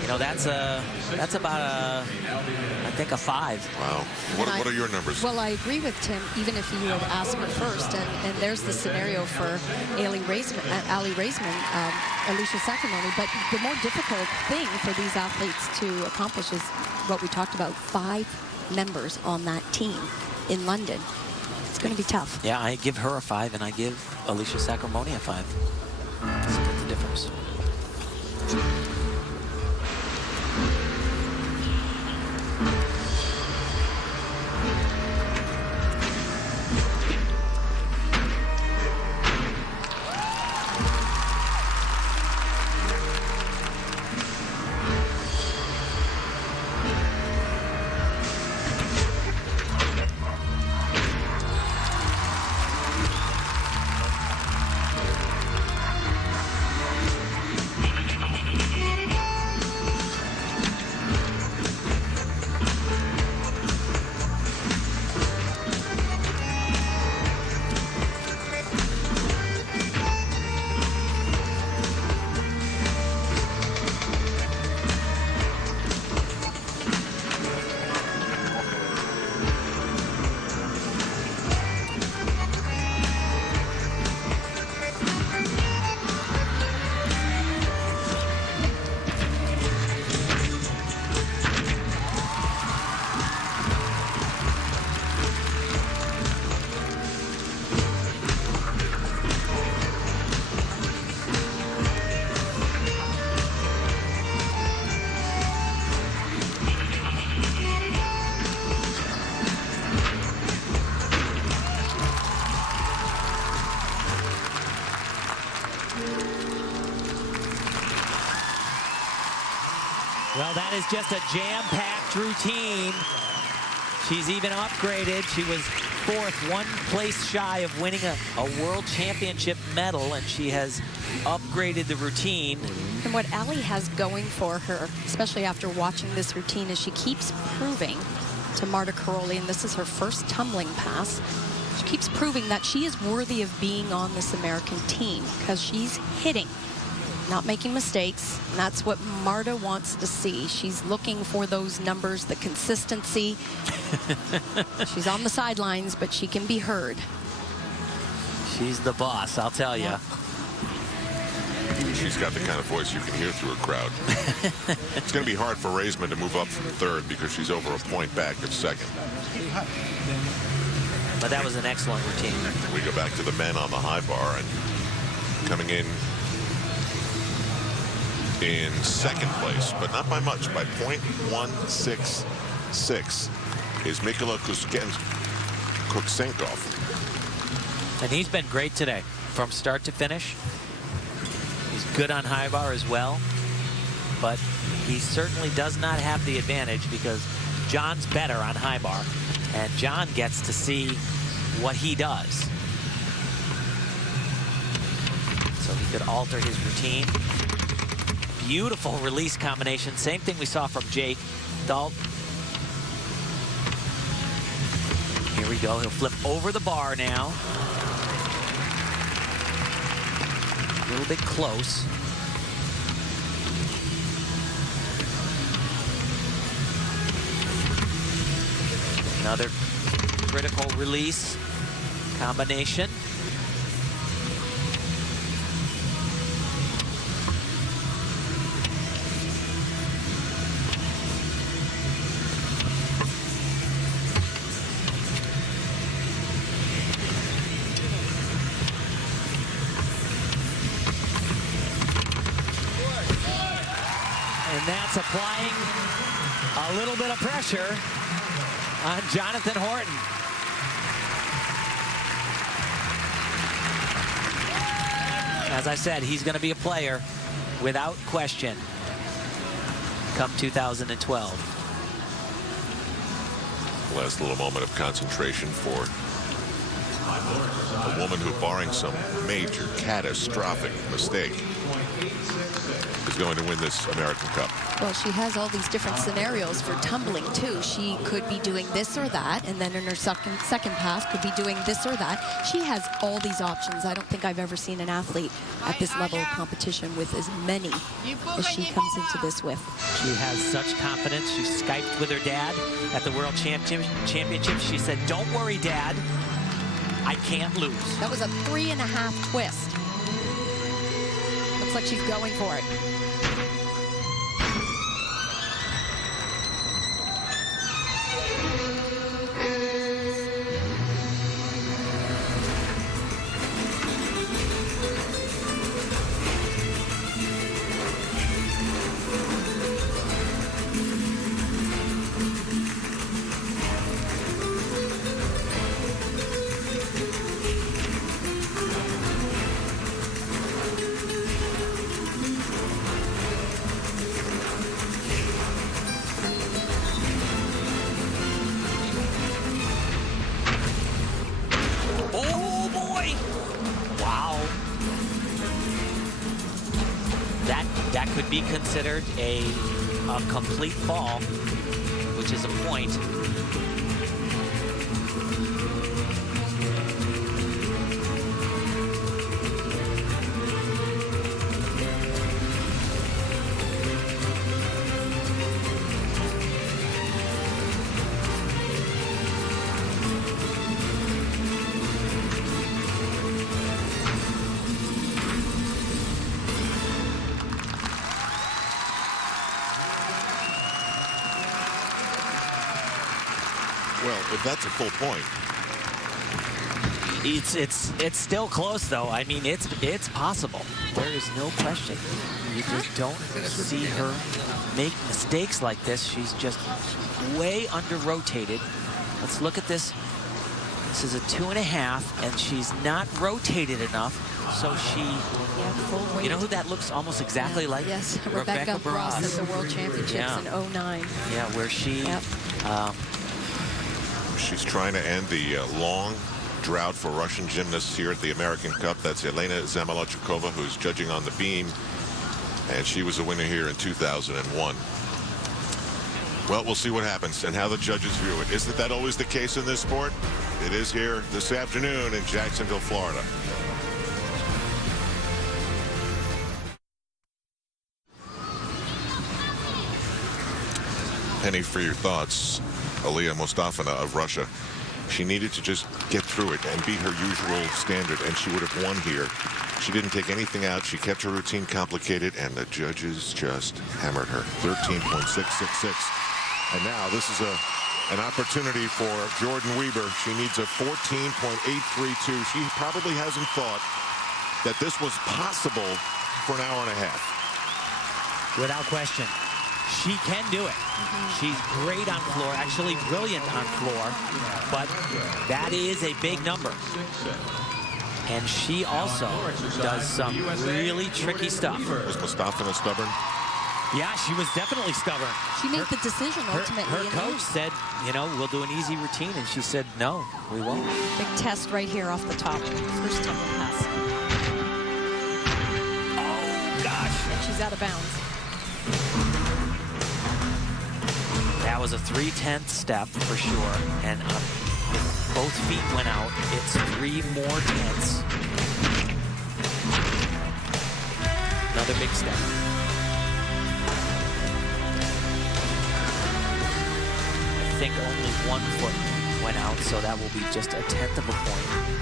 you know, that's about a, I think, a 5. Wow. What are your numbers? Well, I agree with Tim, even if you had asked me first. And there's the scenario for Ali Raisman, Alicia Sacramone. But the more difficult thing for these athletes to accomplish is what we talked about, 5 members on that team in London. It's going to be tough. Yeah, I give her a 5, and I give Alicia Sacramone a 5. Split the difference. Well, that is just a jam-packed routine. She's even upgraded. She was 4th, 1 place shy of winning a world championship medal, and she has upgraded the routine. And what Ali has going for her, especially after watching this routine, is she keeps proving to Marta Karolyi, and this is her first tumbling pass, she keeps proving that she is worthy of being on this American team because she's hitting, not making mistakes, and that's what Marta wants to see. She's looking for those numbers, the consistency. She's on the sidelines, but she can be heard. She's the boss, I'll tell you. Yeah. She's got the kind of voice you can hear through a crowd. It's going to be hard for Raisman to move up from 3rd because she's over a point back at 2nd. But that was an excellent routine. We go back to the men on the high bar, and coming in 2nd place, but not by much, by .166 is Mykola Kuksenkov. And he's been great today from start to finish. He's good on high bar as well, but he certainly does not have the advantage because John's better on high bar, and John gets to see what he does. So he could alter his routine. Beautiful release combination. Same thing we saw from Jake Dault. Here we go. He'll flip over the bar now. A little bit close. Another critical release combination. And that's applying a little bit of pressure on Jonathan Horton. As I said, he's going to be a player without question come 2012. Last little moment of concentration for a woman who, barring some major catastrophic mistake, is going to win this American Cup? Well, she has all these different scenarios for tumbling, too. She could be doing this or that, and then in her second pass could be doing this or that. She has all these options. I don't think I've ever seen an athlete at this level of competition with as many as she comes into this with. She has such confidence. She Skyped with her dad at the World Championship. She said, "Don't worry, Dad. I can't lose." That was a 3.5 twist. Looks like she's going for it. That could be considered a complete fall, which is a point. Well, if that's a full point. It's still close, though. I mean, it's possible. There is no question. You just don't see her make mistakes like this. She's just way under-rotated. Let's look at this. This is a 2.5, and she's not rotated enough, so she... Full weight. You know who that looks almost exactly like? Yes, Rebecca Bross at the World Championships in 09. Yeah, where she... She's trying to end the long drought for Russian gymnasts here at the American Cup. That's Elena Zamolodchikova, who's judging on the beam, and she was a winner here in 2001. Well, we'll see what happens and how the judges view it. Isn't that always the case in this sport? It is here this afternoon in Jacksonville, Florida. Penny, for your thoughts. Aliyah Mustafina of Russia. She needed to just get through it and beat her usual standard, and she would have won here. She didn't take anything out. She kept her routine complicated, and the judges just hammered her. 13.666. And now this is an opportunity for Jordan Weber. She needs a 14.832. She probably hasn't thought that this was possible for an hour and a half. Without question. She can do it. She's great on floor, actually brilliant on floor, but that is a big number. And she also does some really tricky stuff. Was Mustafina stubborn? Yeah, she was definitely stubborn. She made the decision ultimately. Her coach said, you know, we'll do an easy routine, and she said, no, we won't. Big test right here off the top. First tempo pass. Oh, gosh. And she's out of bounds. That was a 3/10 step for sure, and both feet went out. It's 3 more tenths. Another big step. I think only 1 foot went out, so that will be just a 1/10 of a point.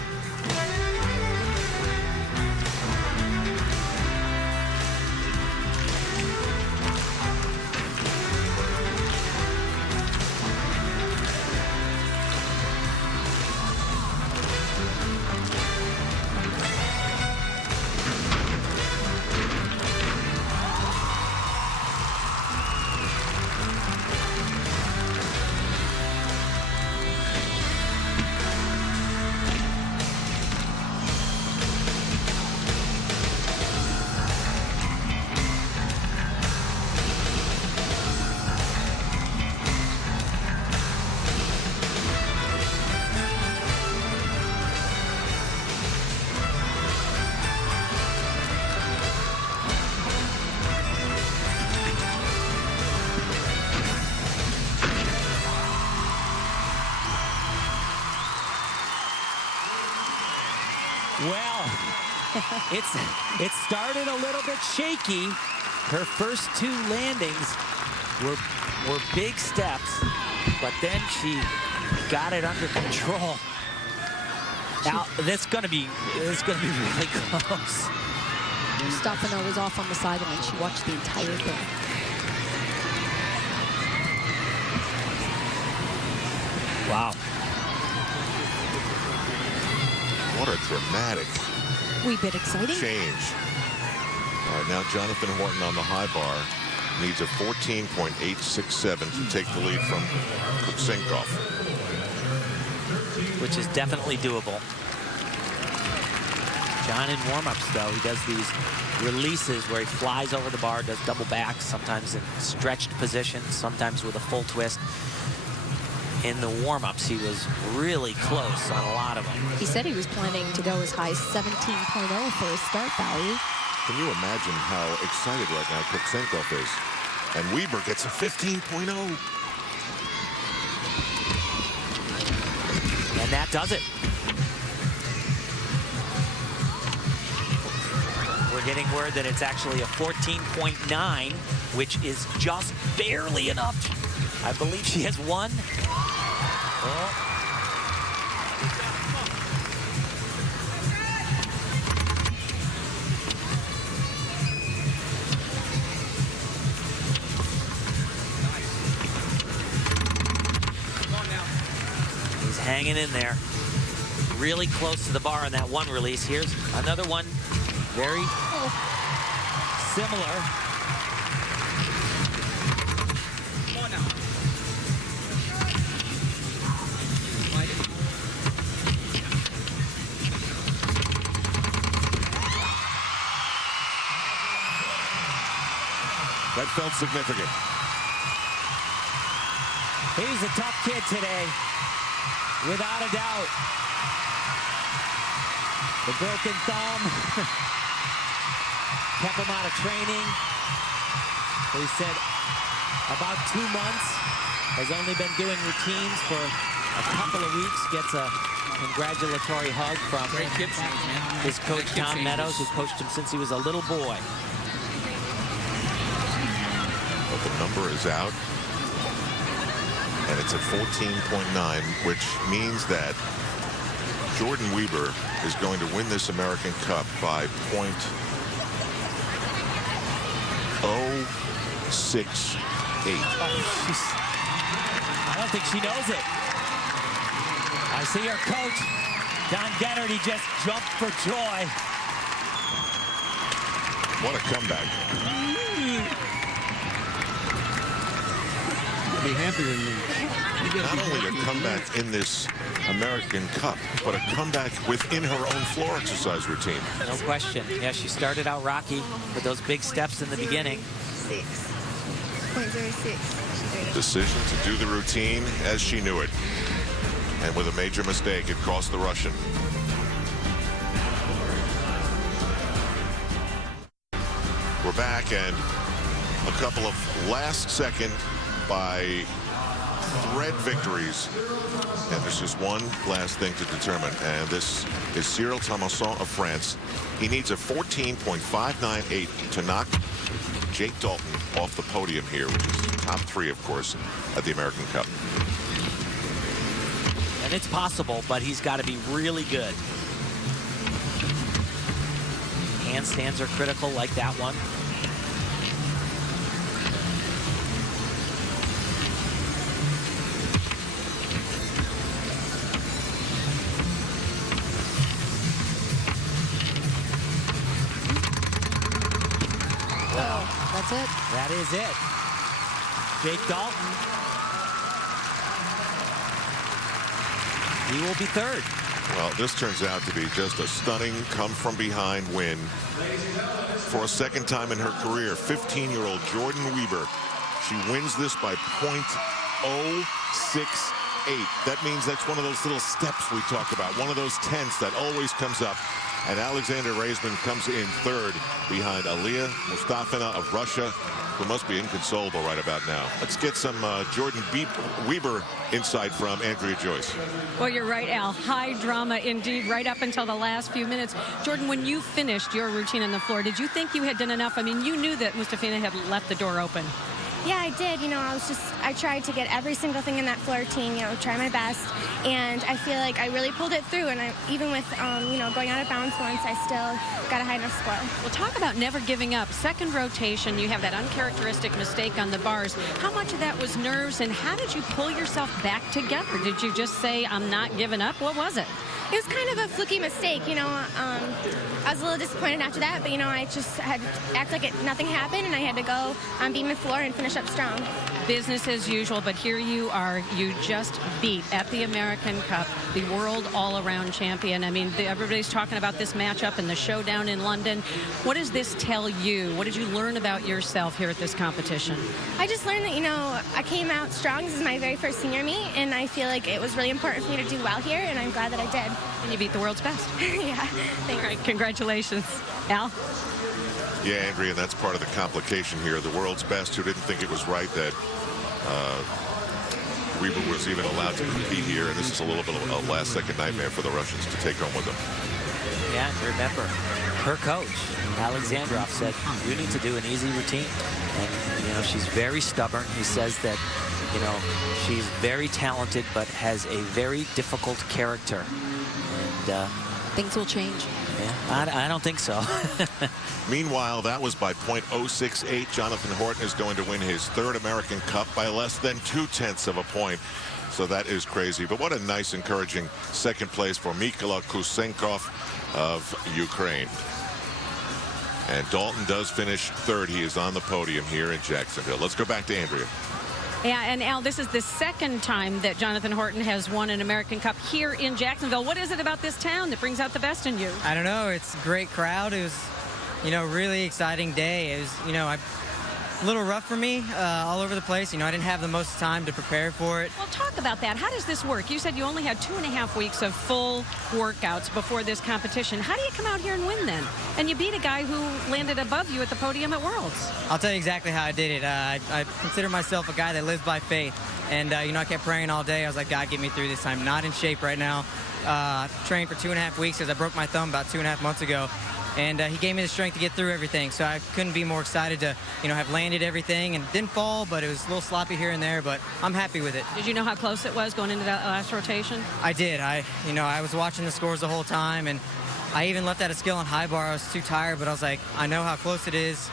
It started a little bit shaky. Her first 2 landings were big steps, but then she got it under control. Now this is gonna be really close. Stefano was off on the sideline. She watched the entire thing. Wow. What a dramatic Wee bit exciting. change. All right, now Jonathan Horton on the high bar needs a 14.867 to take the lead from Kuksenkov. Which is definitely doable. John in warm-ups, though, he does these releases where he flies over the bar, does double backs, sometimes in stretched positions, sometimes with a full twist. In the warm-ups, he was really close on a lot of them. He said he was planning to go as high as 17.0 for his start value. Can you imagine how excited right now Kuksenkov is? And Weber gets a 15.0. And that does it. We're getting word that it's actually a 14.9, which is just barely enough. I believe she has one. Oh. He's hanging in there. Really close to the bar on that one release. Here's another one. Very similar. That felt significant. He's a tough kid today, without a doubt. The broken thumb kept him out of training. He said about 2 months, has only been doing routines for a couple of weeks, gets a congratulatory hug from his coach, Tom Meadows, who coached him since he was a little boy. But the number is out. And it's at 14.9, which means that Jordan Weber is going to win this American Cup by .068. I don't think she knows it. I see her coach, Don Gennard, he just jumped for joy. What a comeback. Be happier than me. Not only a comeback in this American Cup, but a comeback within her own floor exercise routine. No question. Yeah, she started out rocky with those big steps in the beginning. 6.06. Decision to do the routine as she knew it. And with a major mistake, it cost the Russian. We're back, and a couple of last-second by thread victories. And there's just one last thing to determine, and this is Cyril Thomasson of France. He needs a 14.598 to knock Jake Dalton off the podium here, which is top 3, of course, at the American Cup. And it's possible, but he's got to be really good. Handstands are critical, like that one. That's it. That is it. Jake Dalton. He will be 3rd. Well, this turns out to be just a stunning come-from-behind win for a second time in her career. 15-year-old Jordan Weber. She wins this by .068. That means that's one of those little steps we talk about, one of those tenths that always comes up And Alexander Raisman comes in third behind Aliyah Mustafina of Russia, who must be inconsolable right about now. Let's get some Jordan Weber insight from Andrea Joyce. Well, you're right, Al. High drama indeed, right up until the last few minutes. Jordan, when you finished your routine on the floor, did you think you had done enough? I mean, you knew that Mustafina had left the door open. Yeah, I did. You know, I tried to get every single thing in that floor routine, you know, try my best. And I feel like I really pulled it through. And even with, you know, going out of bounds once, I still got a high enough score. Well, talk about never giving up. Second rotation, you have that uncharacteristic mistake on the bars. How much of that was nerves, and how did you pull yourself back together? Did you just say, I'm not giving up? What was it? It was kind of a fluky mistake, you know. I was a little disappointed after that, but, you know, I just had to act like nothing happened, and I had to go on beam the floor and finish up strong. Business as usual, but here you are. You just beat, at the American Cup, the world all-around champion. I mean, everybody's talking about this matchup and the showdown in London. What does this tell you? What did you learn about yourself here at this competition? I just learned that, you know, I came out strong. This is my very first senior meet, and I feel like it was really important for me to do well here, and I'm glad that I did. And you beat the world's best. Yeah, thanks. All right, congratulations. Al? Yeah, Andrea, that's part of the complication here. The world's best, who didn't think it was right that Weber was even allowed to compete here, and this is a little bit of a last-second nightmare for the Russians to take home with them. Yeah, and remember, her coach, Alexandrov, said, you need to do an easy routine. And, you know, she's very stubborn. He says that, you know, she's very talented, but has a very difficult character. And Things will change. yeah, I don't think so. Meanwhile, that was by .068. Jonathan Horton is going to win his third American Cup by less than 0.2 of a point. So that is crazy. But what a nice, encouraging second place for Mykola Kusenkov of Ukraine. And Dalton does finish third. He is on the podium here in Jacksonville. Let's go back to Andrea. Yeah, and Al, this is the second time that Jonathan Horton has won an American Cup here in Jacksonville. What is it about this town that brings out the best in you? I don't know. It's a great crowd. It was, you know, really exciting day. It was, you know, a little rough for me all over the place. You know, I didn't have the most time to prepare for it. Well, talk about that. How does this work? You said you only had 2.5 weeks of full workouts before this competition. How do you come out here and win then? And you beat a guy who landed above you at the podium at Worlds. I'll tell you exactly how I did it. I consider myself a guy that lives by faith. And, you know, I kept praying all day. I was like, God, get me through this. I'm not in shape right now. Trained for 2.5 weeks because I broke my thumb about 2.5 months ago. And he gave me the strength to get through everything. So I couldn't be more excited to, you know, have landed everything. And didn't fall, but it was a little sloppy here and there. But I'm happy with it. Did you know how close it was going into that last rotation? I did. You know, I was watching the scores the whole time. And I even left out a skill on high bar. I was too tired, but I was like, I know how close it is.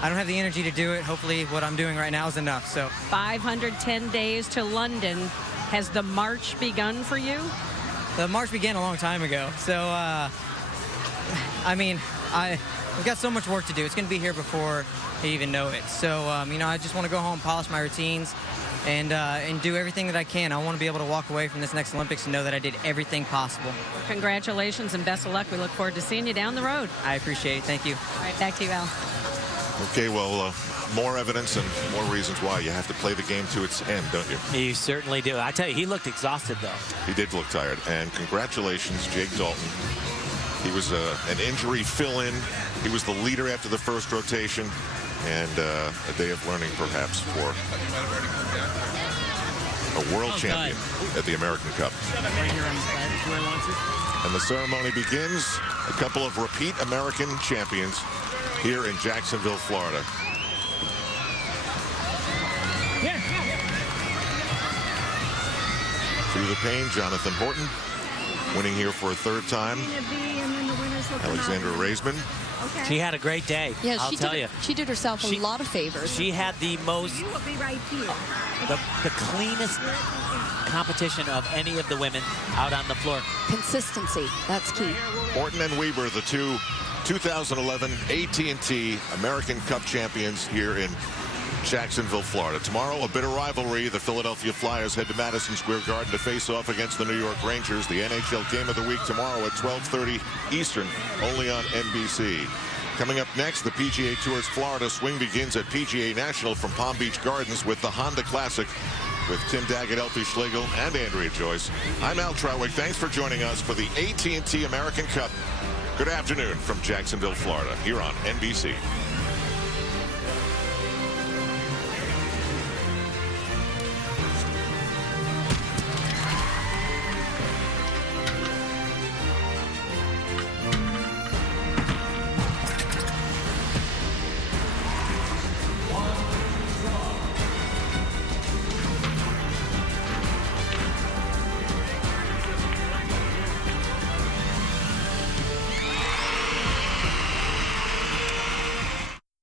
I don't have the energy to do it. Hopefully what I'm doing right now is enough. So 510 days to London. Has the march begun for you? The march began a long time ago. So, I mean, I've got so much work to do. It's going to be here before I even know it. So, you know, I just want to go home, polish my routines, and do everything that I can. I want to be able to walk away from this next Olympics and know that I did everything possible. Congratulations and best of luck. We look forward to seeing you down the road. I appreciate it. Thank you. All right, back to you, Al. Okay, well, more evidence and more reasons why you have to play the game to its end, don't you? You certainly do. I tell you, he looked exhausted, though. He did look tired. And congratulations, Jake Dalton. He was an injury fill-in. He was the leader after the first rotation. And a day of learning, perhaps, for a world champion at the American Cup. And the ceremony begins. A couple of repeat American champions here in Jacksonville, Florida. Through the pain, Jonathan Horton winning here for a third time. Alexander Raisman. She had a great day. Yeah, I'll tell you. She did herself a lot of favors. She had the most, the cleanest competition of any of the women out on the floor. Consistency, that's key. Horton and Weber, the two 2011 AT&T American Cup champions here in Jacksonville, Florida. Tomorrow, a bit of rivalry. The Philadelphia Flyers head to Madison Square Garden to face off against the New York Rangers. The NHL Game of the Week tomorrow at 12:30 Eastern, only on NBC. Coming up next, the PGA Tour's Florida swing begins at PGA National from Palm Beach Gardens with the Honda Classic with Tim Daggett, Elfie Schlegel, and Andrea Joyce. I'm Al Trawick. Thanks for joining us for the AT&T American Cup Good afternoon from Jacksonville, Florida, here on NBC.